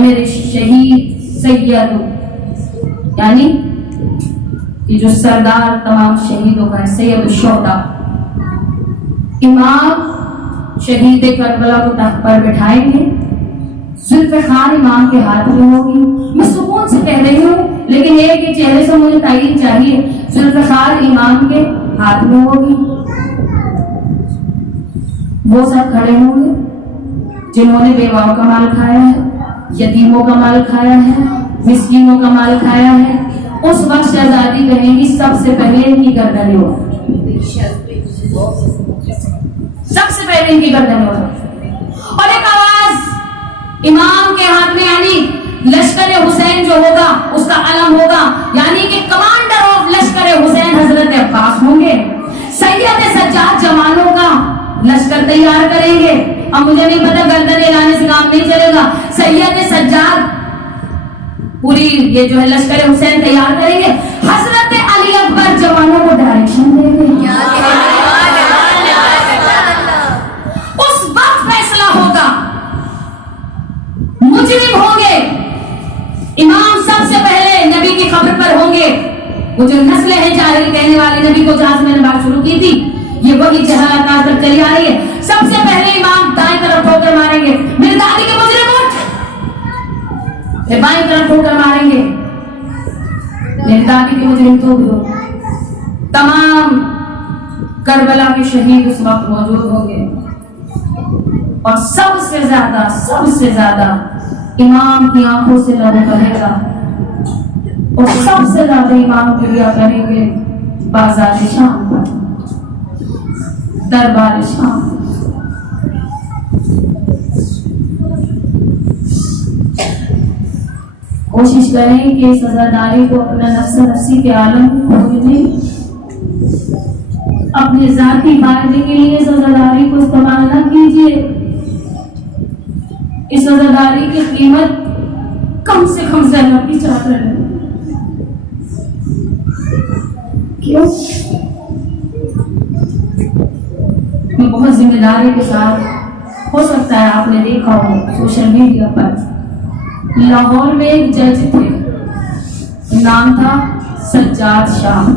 میرے شہید سید, یعنی کہ جو سردار تمام شہیدوں کا ہے, سید الشہداء. امام شہید کربلا کو تخت پر بٹھائیں گے, ذوالفقار امام کے ہاتھ میں ہوگی. میں سکون سے کہہ رہی ہوں, لیکن ایک ہی چہرے سے مجھے تعین چاہیے. ذوالفقار امام کے ہاتھ میں ہوگی. وہ سب کھڑے ہوں گے جنہوں نے بیواؤں کا مال کھایا ہے, یتیموں کا مال کھایا ہے, مسکینوں کا مال کھایا ہے. اس وقت شہزادی کہیں گی سب سے پہلے ان کی گردنیں ہو, سب سے پہلے ان کی گردنیں ہو. اور ایک آواز امام کے ہاتھ میں, یعنی لشکر حسین جو ہوگا اس کا علم ہوگا, یعنی کہ کمانڈر آف لشکر حسین حضرت عباس ہوں گے. سید سجاد جوانوں کا لشکر تیار کریں گے. اب مجھے نہیں پتا گردنیں لانے سے کام نہیں چلے گا. سید سجاد پوری یہ جو ہے لشکر حسین تیار کریں گے. حضرت علی اکبر جوانوں کو ڈائریکشن دیں گے. اس وقت فیصلہ ہوگا. مجرم ہوں گے, امام سب سے پہلے نبی کی خبر پر ہوں گے. وہ جو نسل ہے جاہل کہنے والے نبی کو جہاز میں نے بات شروع کی تھی, یہ وہی جہالت آج تک چلی آ رہی ہے. سب سے پہلے امام دائیں طرف ٹھوکر ماریں گے, میری دادی کے مجرم اٹھ. پھر بائیں طرف ٹھوکر ماریں گے, میری دادی کے مجرم تو بھی ہو. تمام کربلا کے شہید اس وقت موجود ہوں گے. اور سب سے زیادہ امام کی آنکھوں سے لہو بہے گا. اور سب سے زیادہ امام کے لیا کریں گے بازار شام پر, دربار شام. کوشش کریں کہ اس عزاداری کو اپنا نفس نفسی کے عالم کھوجنے, اپنے ذاتی فائدے کے لیے اس عزاداری کو استعمال نہ کیجیے. اس عزاداری کی قیمت کم سے کم زینب کی چادر ہے. کیوں؟ میں بہت ذمہ داری کے ساتھ, ہو سکتا ہے آپ نے دیکھا ہو سوشل میڈیا پر, لاہور میں ایک جج تھے, نام تھا سجاد شاہ.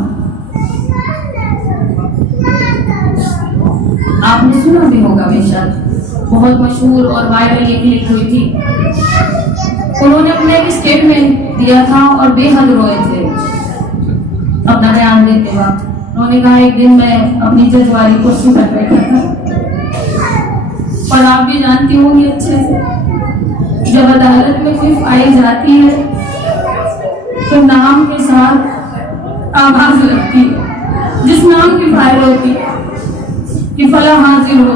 آپ نے سنا بھی ہوگا بے شک, بہت مشہور اور وائرل یہ کلپ ہوئی تھی. انہوں نے اپنے ایک اسٹیٹمنٹ دیا تھا اور بے حد روئے تھے اپنا بیان دیتے وقت. انہوں نے کہا ایک دن میں اپنی جج والی کرسی پر بیٹھا تھا, اور آپ بھی جانتی ہوں گی اچھے سے, جب عدالت میں کوئی فائل جاتی ہے تو نام کے ساتھ آواز لگتی ہے, جس نام کی فائل ہوتی ہے کہ فلاں حاضر ہو.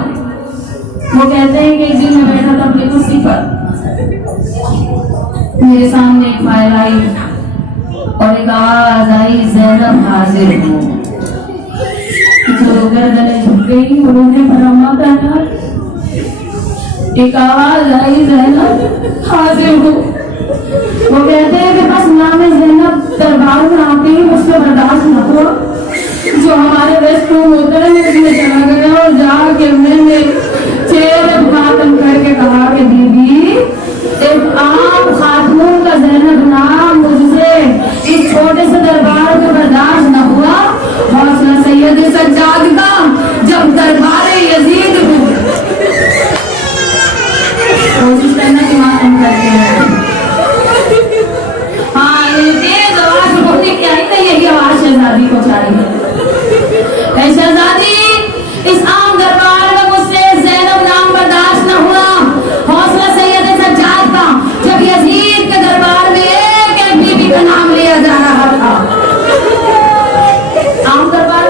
وہ کہتے ہیں کہ ایک دن میں بیٹھا تھا اپنی کرسی پر, میرے سامنے ایک فائل آئی اور ایک آواز آئی زینب حاضر ہو. تو گردنیں جھک گئی, انہوں نے فرما پہنا. ایک آواز آئی زینب حاضر ہو. وہ کہتے ہیں کہ بس نام زینب دربار میں آتے ہی مجھ سے برداشت نہ ہوا, جو ہمارے ریسٹ روم ہوتا ہے اس میں چلا گیا اور جا کے میں نے چہرے خاتم کر کے کہا کہ دیدی ایک عام خاتون کا زینب نام مجھ سے اس چھوٹے سے دربار میں برداشت نہ ہوا. حوصلہ سید سجاد کا جب دربار یزید میں भाषण करते हैं। हाँ, ये तेज आवाज में बोलने की आई तो यही आवाज शहजादी को चाहिए। ऐ शहजादी, इस आम दरबार में मुझसे ज़ैनब नाम बर्दाश्त न हुआ। हौसला सैयद सज्जाद का जब यजीद के दरबार में एक एक बीबी का नाम लिया जा रहा था। आम दरबार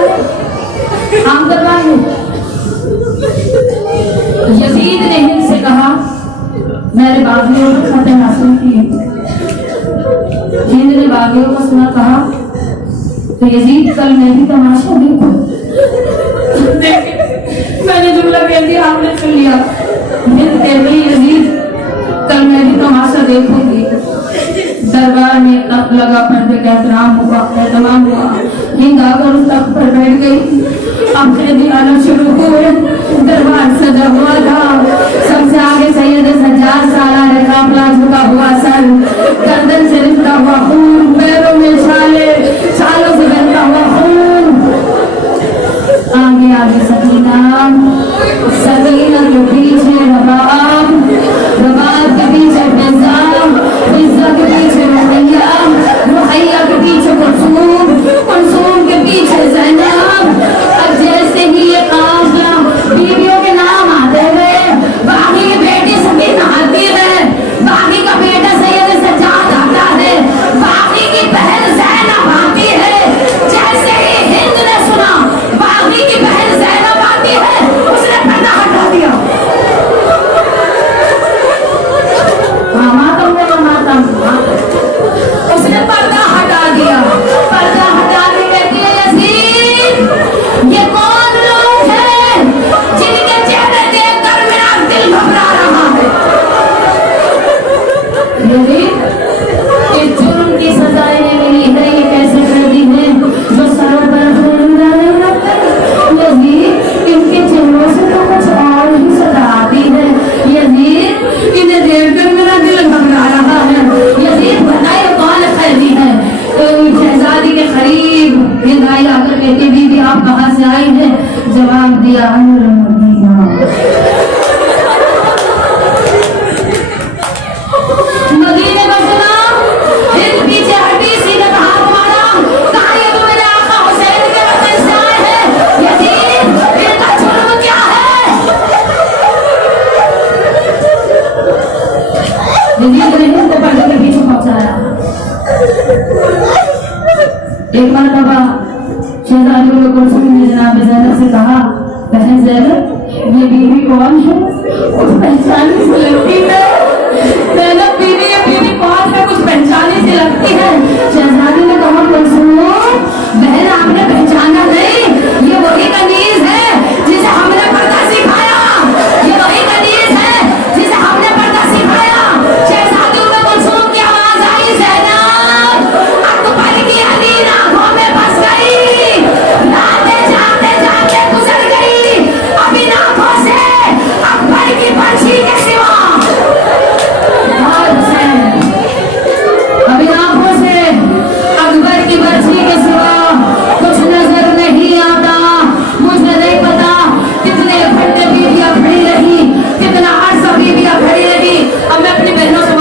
में यजीद ने हिंद से कहा, मेरे बागियों को फतेह हासिल की। हिंद ने बागियों को सुना, कहा तो यजीद कल मैं भी तमाशा देखूं। मैंने जुमला कह दिया, आपने सुन लिया। हिंद कह गई, यजीद कल मैं भी तमाशा देखूंगी। दरबार में तख्त लगा, पर्दे का एहतमाम हुआ। हिंद आकर उस तख्त पर बैठ गई। अब कैदी आना शुरू हुए। दरबार सजा हुआ था। सबसे आगे सैयद सज्जाद सालार काफिला झुका हुआ सर, गर्दन से निकला हुआ खून, पैरों में छालों से बहता हुआ खून। आगे आगे सकीना के पीछे रबाब के पीछे फिजा के पीछे रुहैया के पीछे कुलसूम के पीछे ज़ैनब। अब जैसे ही ये काफिला बीवियों के नाम आते गए, बागी की बेटी सकीना आती है, बागी का बेटा सैयद सज्जाद आता है, बागी की बहन ज़ैनब आती है। जैसे ही हिंद ने सुना बागी की बहन ज़ैनब आती है, उसने पर्दा हटा दिया। उसने पर्दा हटा दिया। पर्दा हटा के कहती है, यजीद ये कौन लोग हैं जिनके चेहरे देखकर मेरा दिल घबरा रहा है। यजीद, इस जुर्म की सजा इन्हें मिली है, ये कैसे कर दी है जो सरों पर खून डाले रखते। यजीद, इनके चेहरों से तो कुछ और ही सजा आती है। यजीद, इन्हें देखकर मेरा दिल घबरा रहा है। यजीद, बताइए कौन कैदी है। शहजादी के करीब हिंद आई आकर कहती, बीबी आप कहाँ से आई हैं? जवाब दिया, मदीना। मदीने का सुना। हिंद पीछे हटी, सीने का हाथ मारा, कहा ये तो मेरे आका हुसैन के वतन से आए हैं। यजीद, इनका जुर्म क्या है? यजीद ने हिंद को पर्दे के पीछे पहुंचाया। एक मरतबा शहजादी को कुलसूम ने जनाब ज़ैनब से कहा, बहन ज़ैनब ये बीवी कौन है? कुछ पहचानने से लगती है। ज़ैनब, बीवी ये बीवी कौन है? कुछ पहचानने से लगती है। शहजादी ने कहा, कुलसूम बहन आपने पहचाना नहीं, ये वही कनीज है जिसे हमने पर्दा सिखाया। ये वही कनीज है जिसे हमने पर्दा सिखाया। शहजादी में कुलसूम की आवाज आई, ज़ैनब अकबर की हनीन आंखों में बस गई, रातें जाते जाते गुजर गई। अब इन आंखों से अकबर की बर्छी के सिवा अब इन आंखों से अकबर की बर्छी के सिवा कुछ नजर नहीं आता। मुझे नहीं पता कितने घंटे बीवियां खड़ी रही, कितना अर्सा बीवियां खड़ी रही। अब मैं अपनी बहनों से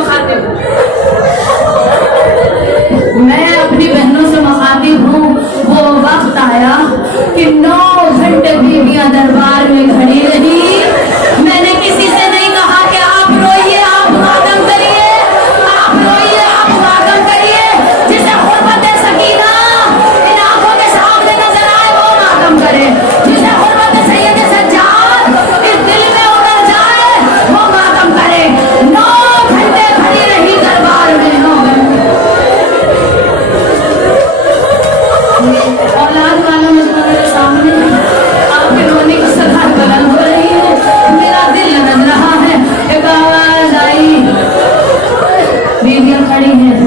मुखातिब हूँ। वो वक्त आया कि 9 घंटे बीवियां दरबार में खड़ी रही। मैंने किसी से नहीं कहा कि आप रोइए, आप मातम करिए, आप रोइए, आप मातम करिए। जिसे हुर्मत सकीना इन आंखों के सामने नजर आए वो मातम करे, जिसे हुर्मत सैयद सज्जाद इस दिल में उतर जाए वो मातम करे। 9 घंटे खड़ी रही दरबार में। 9 घंटे औलाद वालों में मेरे सामने आपके रोने की सदा बुलंद हो रही है, मेरा दिल लग रहा है। एक आवाज आई, बीवियां खड़ी हैं,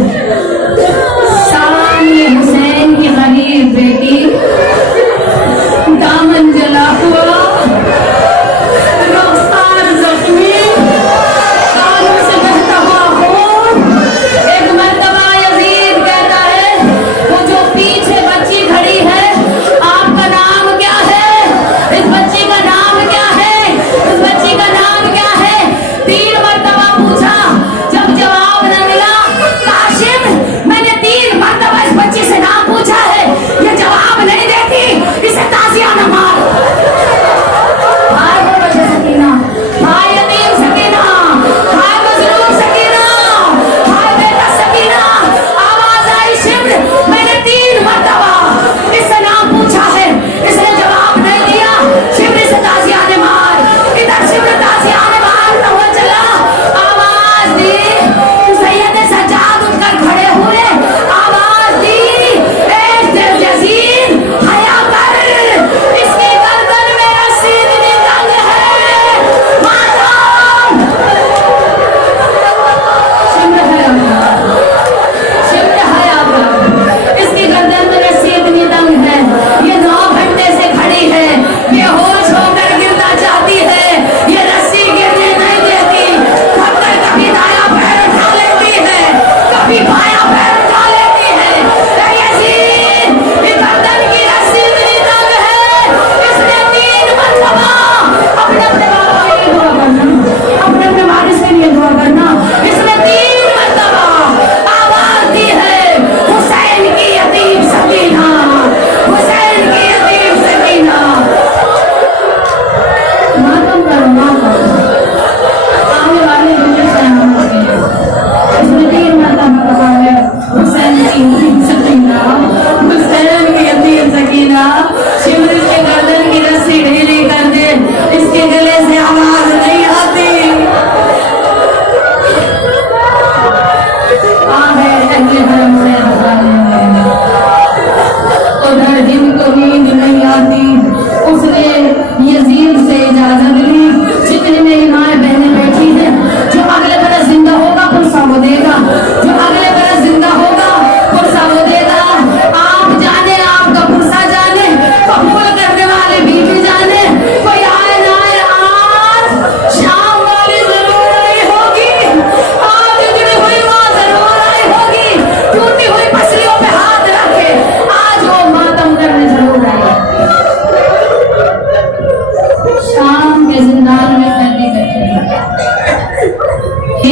सामने हुसैन की गरीब बेटी, दामन जला हुआ, रुखसार जख्मी, कानों से बहता हुआ खून। एक मर्तबा यजीद कहता है, वो जो पीछे बच्ची खड़ी है, आपका नाम क्या है? इस बच्ची का नाम क्या है? इस बच्ची का नाम क्या है? 3 मर्तबा पूछा।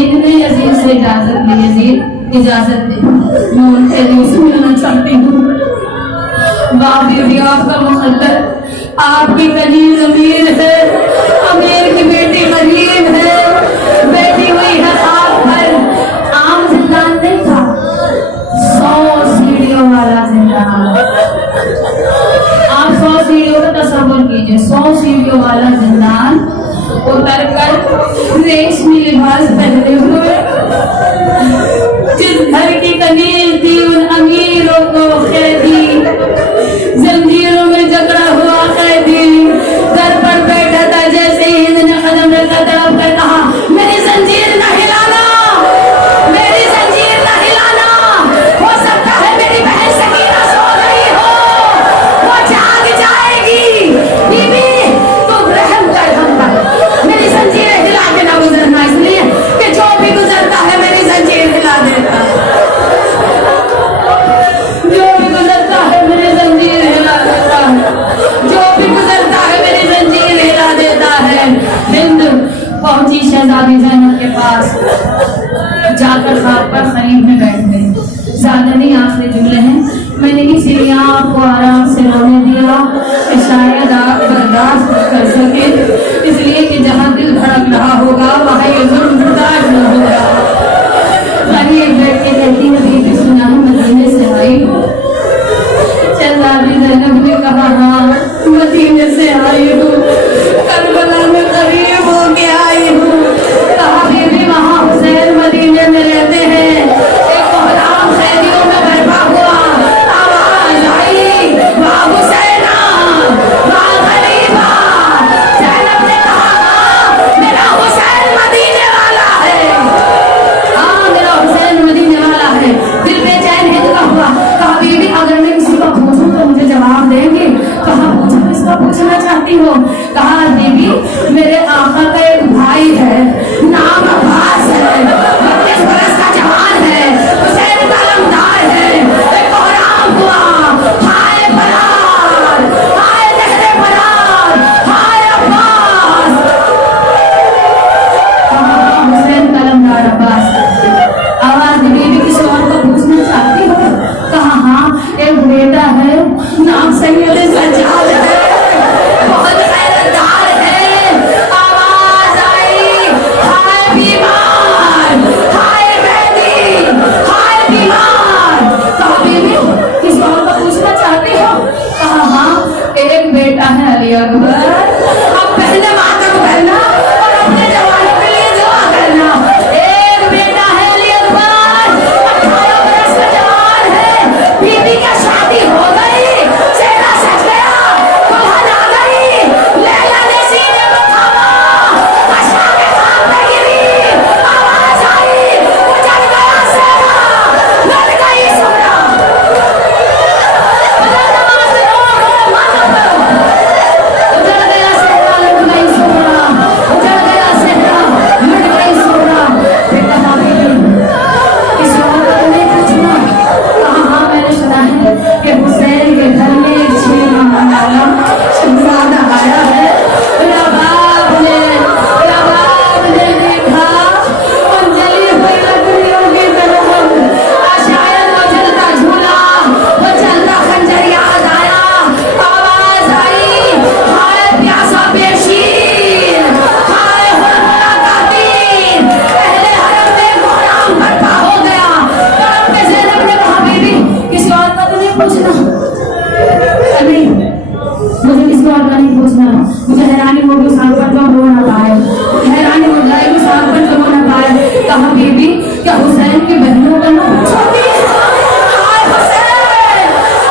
बीबी ने यजीद से इजाजत ली। यजीद इजाजत दे, मैं उनके दिल से मिलना चाहती हूँ। वाह बीबी, आपका मुकद्दर, आपकी कलील अमीर है, अमीर की बेटी गरीब है, बैठी हुई है आप पर। आम जिंदान नहीं था, 100 सीढ़ियों वाला जिंदान। आप 100 सीढ़ियों का तस्वीर कीजिए, 100 सीढ़ियों वाला जिंदान उतर कर रेशमी लिबास पहने हुए जिस घर की कनीज थी उन अमीरों को कैदी, जंजीरों में जकड़ा हुआ कैदी घर पर बैठा था। जैसे ही हिंद ने कदम रखा, तड़प कर कहा, मेरी जंजीर न हिलाना, मेरी जंजीर न हिलाना। हो सकता है मेरी बहन सकीना सो गई हो, वो जाग जाएगी। बीबी तुम रहम कर हम पर, मेरी जंजीरें हिला के ना गुजरना, इसलिए कि जो भी गुजरता है मेरी जंजीर हिला देता है। जो भी गुजरता है मेरी जंजीर हिला देता है, जो भी गुजरता है मेरी जंजीर हिला देता है। हिंद पहुंची शहजादी ज़ैनब के पास, जाकर खाक पर खरीब में बैठ गई। ज्यादा नहीं, आखिरी जुमले हैं। मैंने इसीलिए आपको आराम से रोने दिया कि शायद आप बर्दाश्त कर सके, इसलिए कि जहाँ दिल धड़क रहा होगा वहाँ ये जुर्म बर्दाश्त न होगा। खरीब बैठ के कहती है, बीबी सुना है मदीने से आई हो। शहजादी ज़ैनब ने कहा, हाँ मदीने से आई हूँ, करबला में करीब हो के आई हूँ। कहा, बीबी वहाँ हुसैन मदीने में रहते हैं, एक कोहराम कैदियों में बरपा हुआ। आवाज आई, वाह हुसैना, वाह गरीबा। ज़ैनब ने कहा, मेरा हुसैन मदीने वाला है। हाँ मेरा हुसैन मदीने वाला है। दिल बेचैन हिंद का हुआ। कहा, बीबी अगर मैं किसी को पूछूं तो मुझे जवाब देंगे। कहा, पूछो, किसका पूछना चाहती हो? कहा, बीबी मेरे आका का एक भाई है, नाम अब्बास है, 32 बरस का जवान है, हुसैन का लमदार है। एक कोहराम हुआ, हाय फरार, हाय लहरे फरार, हाय अब्बास। कहा, हुसैन का लमदार अब्बास। आवाज दी, बीबी किसी और को पूछना चाहती हो? कहा, हाँ एक बेटा है, नाम सैयद सज्जाद है, बहुत खैरदार है। आवाज आई, हाय बीमार, हाय बैदी, हाय बीमार। कहा, बीबी किसी और को पूछना चाहती हो? कहा, हाँ एक बेटा है अली अकबर। अब पहले मातम करना और अपने जवानों के लिए दुआ करना। एक बेटा है अली अकबर, 18 बरस का जवान है। बीबी का शादी हो गई, चेहरा सज गया, दुल्हन आ गई। लैला ने सीने को थामा, अशा के खान पे गिरी। आवाज आई, उजड़ गया सेहरा, लड़ गई सोना। नमाज रो रो मातम करो। उजड़ गया सेहरा, लड़ गई सोना, उजड़ गया सेहरा, लड़ गई सोना। फिर कहा, बीबी किसी और को नहीं पूछना? कहा, हाँ मैंने सुना है कि हुसैन के घर में एक 6 माह वाला शहजादा आया है। रबाब ने देखा उन जली हुई लकड़ियों की तरफ। शायद वो जलता झूला, वो चलता खंजर याद आया। आवाज आई, हाय प्यासा बेशीर, हाय हुरमुरा कातिल। पहले हरम में कोहराम बर्पा हो गया। तड़प के ज़ैनब ने कहा, बीबी किसी और का तो नहीं पूछना? नहीं, मुझे किसी और का नहीं पूछना। मुझे हैरानी होगी उस आग पर जो रो ना पाए, हैरानी हो जाएगी उस आग पर जो रो ना पाए। कहा, बीबी क्या हुसैन की बहनों का ना पूछोगी? हाय हुसैन,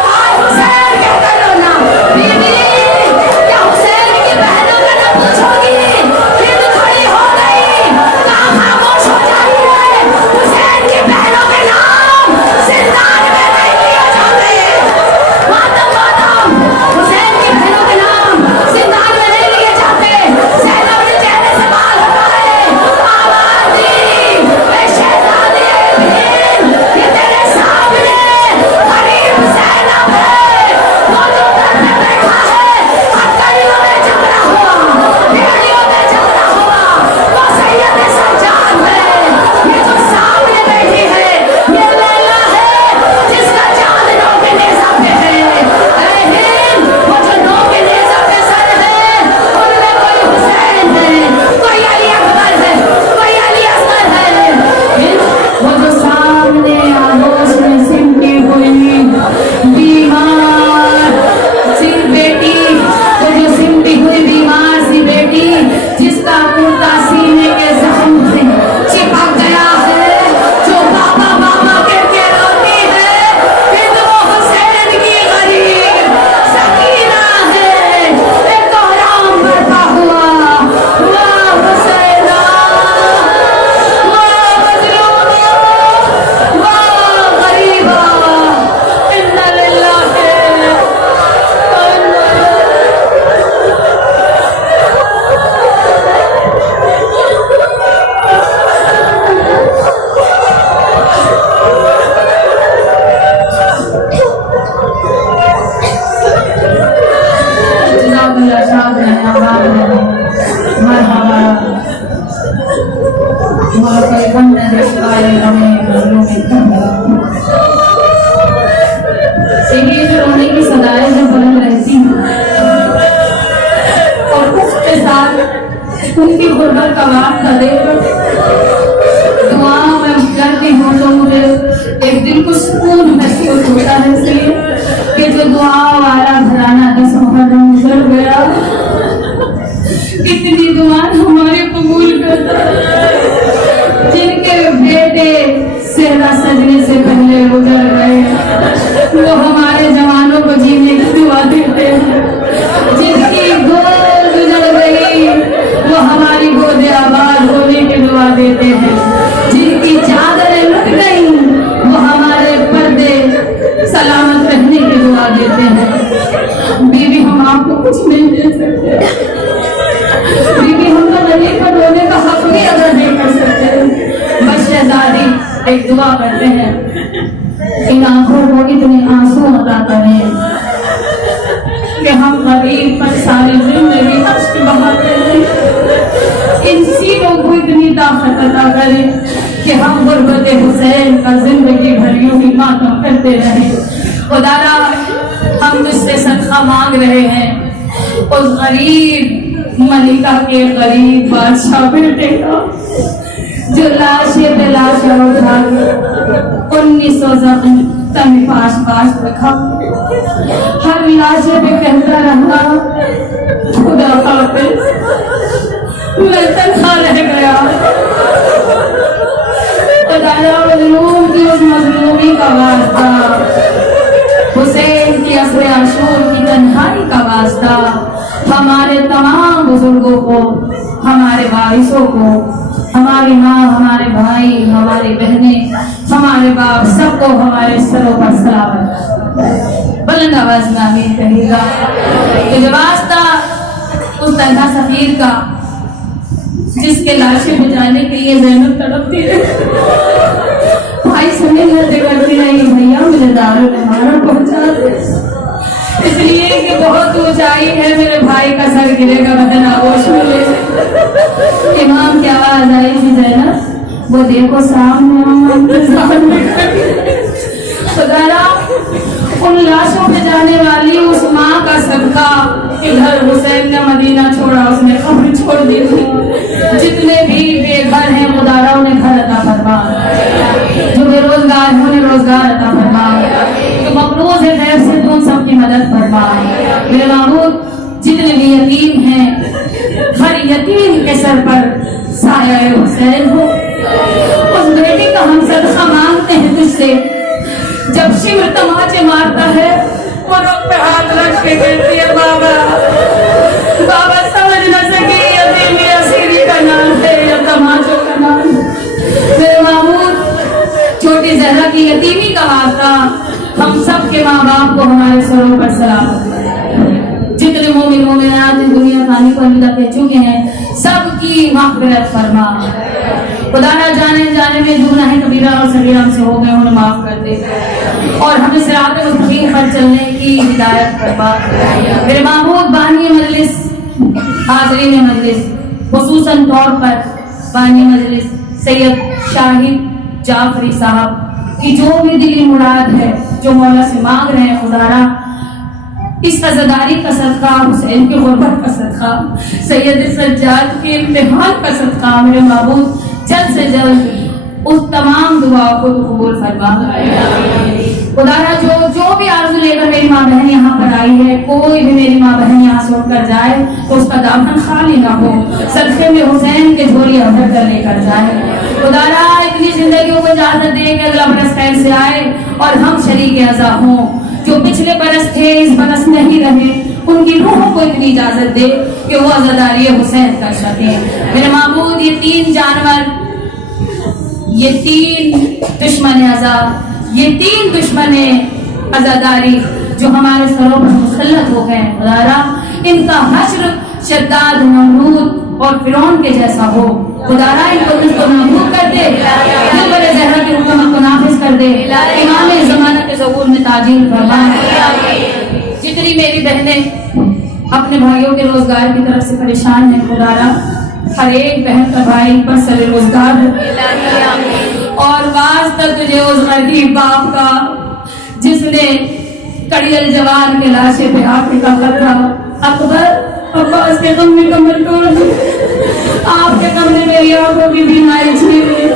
हाय हुसैन कहकर रोना। बीबी क्या हुसैन की बहनों का ना पूछोगी? हिंद खड़ी हो गई, कहा, खामोश हो जाइए। हुसैन की बहनों के नाम जिंदान में नहीं लिए जाते। मातम मातम, हुसैन की बहनों के नाम जिंदान में नहीं लिए जाते। ज़ैनब ने चेहरे से बाल हटाए। आवाज दी, शहजादी हिंद, ये रोने की सदाएं जब बुलंद रहती हैं और उसके साथ उनकी गुर्बत का वास्ता देकर दुआ में करती हूँ तो मुझे एक दिल को सुकून महसूस होता है, इसलिए कि जो दुआ वाला घराना 10 मुहर्रम गुजर गया, कितनी दुआ हमारे कबूल करता है। जिनके बेटे सेहरा सजने से पहले गुजर गए, वो हमारे जवानों को जीने की दुआ देते हैं। जिनकी गोद गुजर गई, वो हमारी गोद आबाद होने की दुआ देते हैं। जिनकी चादरें लुट गई, वो हमारे पर्दे सलामत रहने की दुआ देते हैं। बीवी, हम आपको कुछ नहीं दे सकते, बीवी, हम तो नबी का रोने का हक भी अदा नहीं कर सकते। बस शहजादी एक दुआ करते हैं, इन आंखों को इतने आंसू अदा करें कि हम गरीब पर सारी जिंदगी अश्क बहाते हैं। इन सीनों को इतनी ताकत अदा करें कि हम गुर्बत हुसैन का जिंदगी भर यूं ही मातम करते रहे। खुदारा, हम तुझसे सदका मांग रहे हैं उस गरीब मलिका के गरीब बादशाह बेटे का, जो लाशे पे लाशा उठा के 1900 जख्म तमी पास पास रखा, हर लाशे पे कहता रहा, खुदा हाफिज, मैं तन्हा रह गया। खुदाया, मजलूम की उस मजलूमी का वास्ता, हुसैन की असर आशूर की तन्हाई का वास्ता, हमारे तमाम बुजुर्गों को, हमारे वारिसों को, हमारी माँ, हमारे भाई, हमारी बहनें, हमारे बाप, सबको हमारे सरों पर सलामत। बुलंद आवाज में आमीन कहिएगा। ये वास्ता उस तन्हा सफीर का, जिसके लाशें बचाने के लिए ज़ैनब तड़पती रही। भाई सुने नजर करती रही, भैया मुझे दारुल इमारत पहुंचा दे, इसलिए कि बहुत ऊंचाई है, मेरे भाई का सर गिरेगा, बदन आगोश में ले। इमाम की आवाज आई थी, ज़ैनब वो देखो सामने खुदारा, उन लाशों पे जाने वाली उस माँ का सदका, इधर हुसैन ने मदीना छोड़ा, उसने कब्र छोड़ दी थी। जितने भी बेघर हैं खुदारा, उन्हें घर अता फरमा, जो बेरोजगार हैं उन्हें रोजगार अता फरमा, जो मकरूज है खैर से तुम सबकी मदद फरमा। मेरे माबूद, जितने भी यतीम हैं, हर यतीम के सर पर साया हुसैन हो। उस बेटी का हम सदका मांगते हैं तुझसे, जब शिवर तमाचे मारता है, वो रुख पे हाथ रख के कहती है, बाबा बाबा समझ न सके यतीमी असीरी का नाम है या तमाचों का नाम। मेरे मामूद, छोटी जहरा की यतीमी का वास्ता, हम सब के माँ बाप को हमारे सरों पर सलामत। जितने मोमिन मोमिनात इस दुनिया खानी को अलविदा कह चुके हैं, सबकी मग़फ़िरत फरमा। खुदा ना जाने जाने में जो गुनाह कबीरा और सगीरा हमसे हो गए, उन्हें माफ कर दे और हमें सिरात मुस्तकीम पर चलने की हिदायत फरमा। मेरे महबूब बानी मजलिस, हाज़रीन मजलिस, खुसूसन तौर पर बानी मजलिस सैयद शाहिद जाफरी साहब की जो भी दिली मुराद है, जो मौला से मांग रहे हैं, खुदारा इस अज़ादारी का सदका, हुसैन के गुर्बत का सदका, सैयद सज्जाद के इम्तिहान का सदका, मेरे महबूब जल्द से जल्द उस तमाम दुआओं को तो कबूल फरमा। खुदारा जो भी आरज़ू लेकर मेरी माँ बहन यहाँ पर आई है, कोई भी मेरी माँ बहन यहाँ से उठकर जाए तो उसका दामन खाली ना हो, सदक़े में हुसैन के झोलियाँ भर कर लेकर जाए। खुदारा इतनी जिंदगियों को इजाजत दे कि अगला बरस खैर से आए और हम शरीक अज़ा हों। जो पिछले बरस थे इस बरस नहीं रहे, उनकी रूहों को इतनी इजाजत दे कि वो अज़ादारी हुसैन कर सकें। मेरे महबूब, ये तीन जानवर, ये तीन दुश्मन अज़ा, ये तीन दुश्मन अज़ादारी जो हमारे सरों पर मुसल्लत हो गए, खुदारा इनका हश्र शद्दाद, नमरूद और फिरौन के जैसा हो। खुदारा इनको तुझको नाबूद कर दे, दिल बरे ज़हरा की हुकूमत को नाफिज कर दे, इमाम ज़माना के ज़हूर में ताजील फरमा। जितनी मेरी बहनें अपने भाइयों के रोजगार की तरफ से परेशान हैं, खुदारा हर एक बहन का भाई पर सरे रोजगार اور واسطہ تجھے اس غریب باپ کا جس نے کڑیل جوان کے لاشے پہ ہاتھ نکالا تھا. اکبر عباس کے غم میں کمر توڑ دی. آپ کے غم نے میری آنکھوں کی بیماری چھین لی.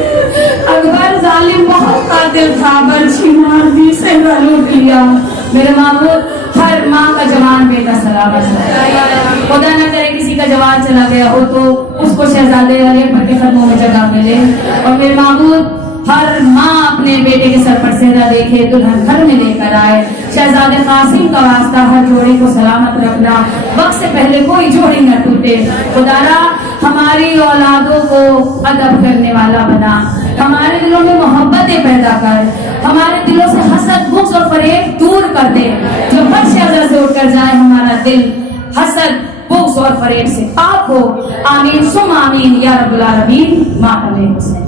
اکبر ظالم بہت قاتل تھا, برچھی مار دی, صحرا لوٹ لیا. میرے معبود ہر ماں کا جوان بیٹا سلامت ہے. خدا نہ کرے کسی کا جوان چلا گیا ہو تو اس کو شہزادے علی کے قدموں میں جگہ ملے. اور میرے معبود ہر ماں اپنے بیٹے کے سر پر سہرا دیکھے, دلہن گھر میں لے کر آئے. شہزادے قاسم کا واسطہ ہر جوڑی کو سلامت رکھنا, وقت سے پہلے کوئی جوڑی نہ ٹوٹے. خدارا ہماری اولادوں کو ادب کرنے والا بنا, ہمارے دلوں میں محبتیں پیدا کر, ہمارے دلوں سے حسد, بغض اور فریب دور کر دے. جو فرش ازل سے اٹھ کر جائے ہمارا دل حسد, بغض اور فریب سے پاک ہو. آمین ثم آمین یا رب العالمین. ماتم حسین.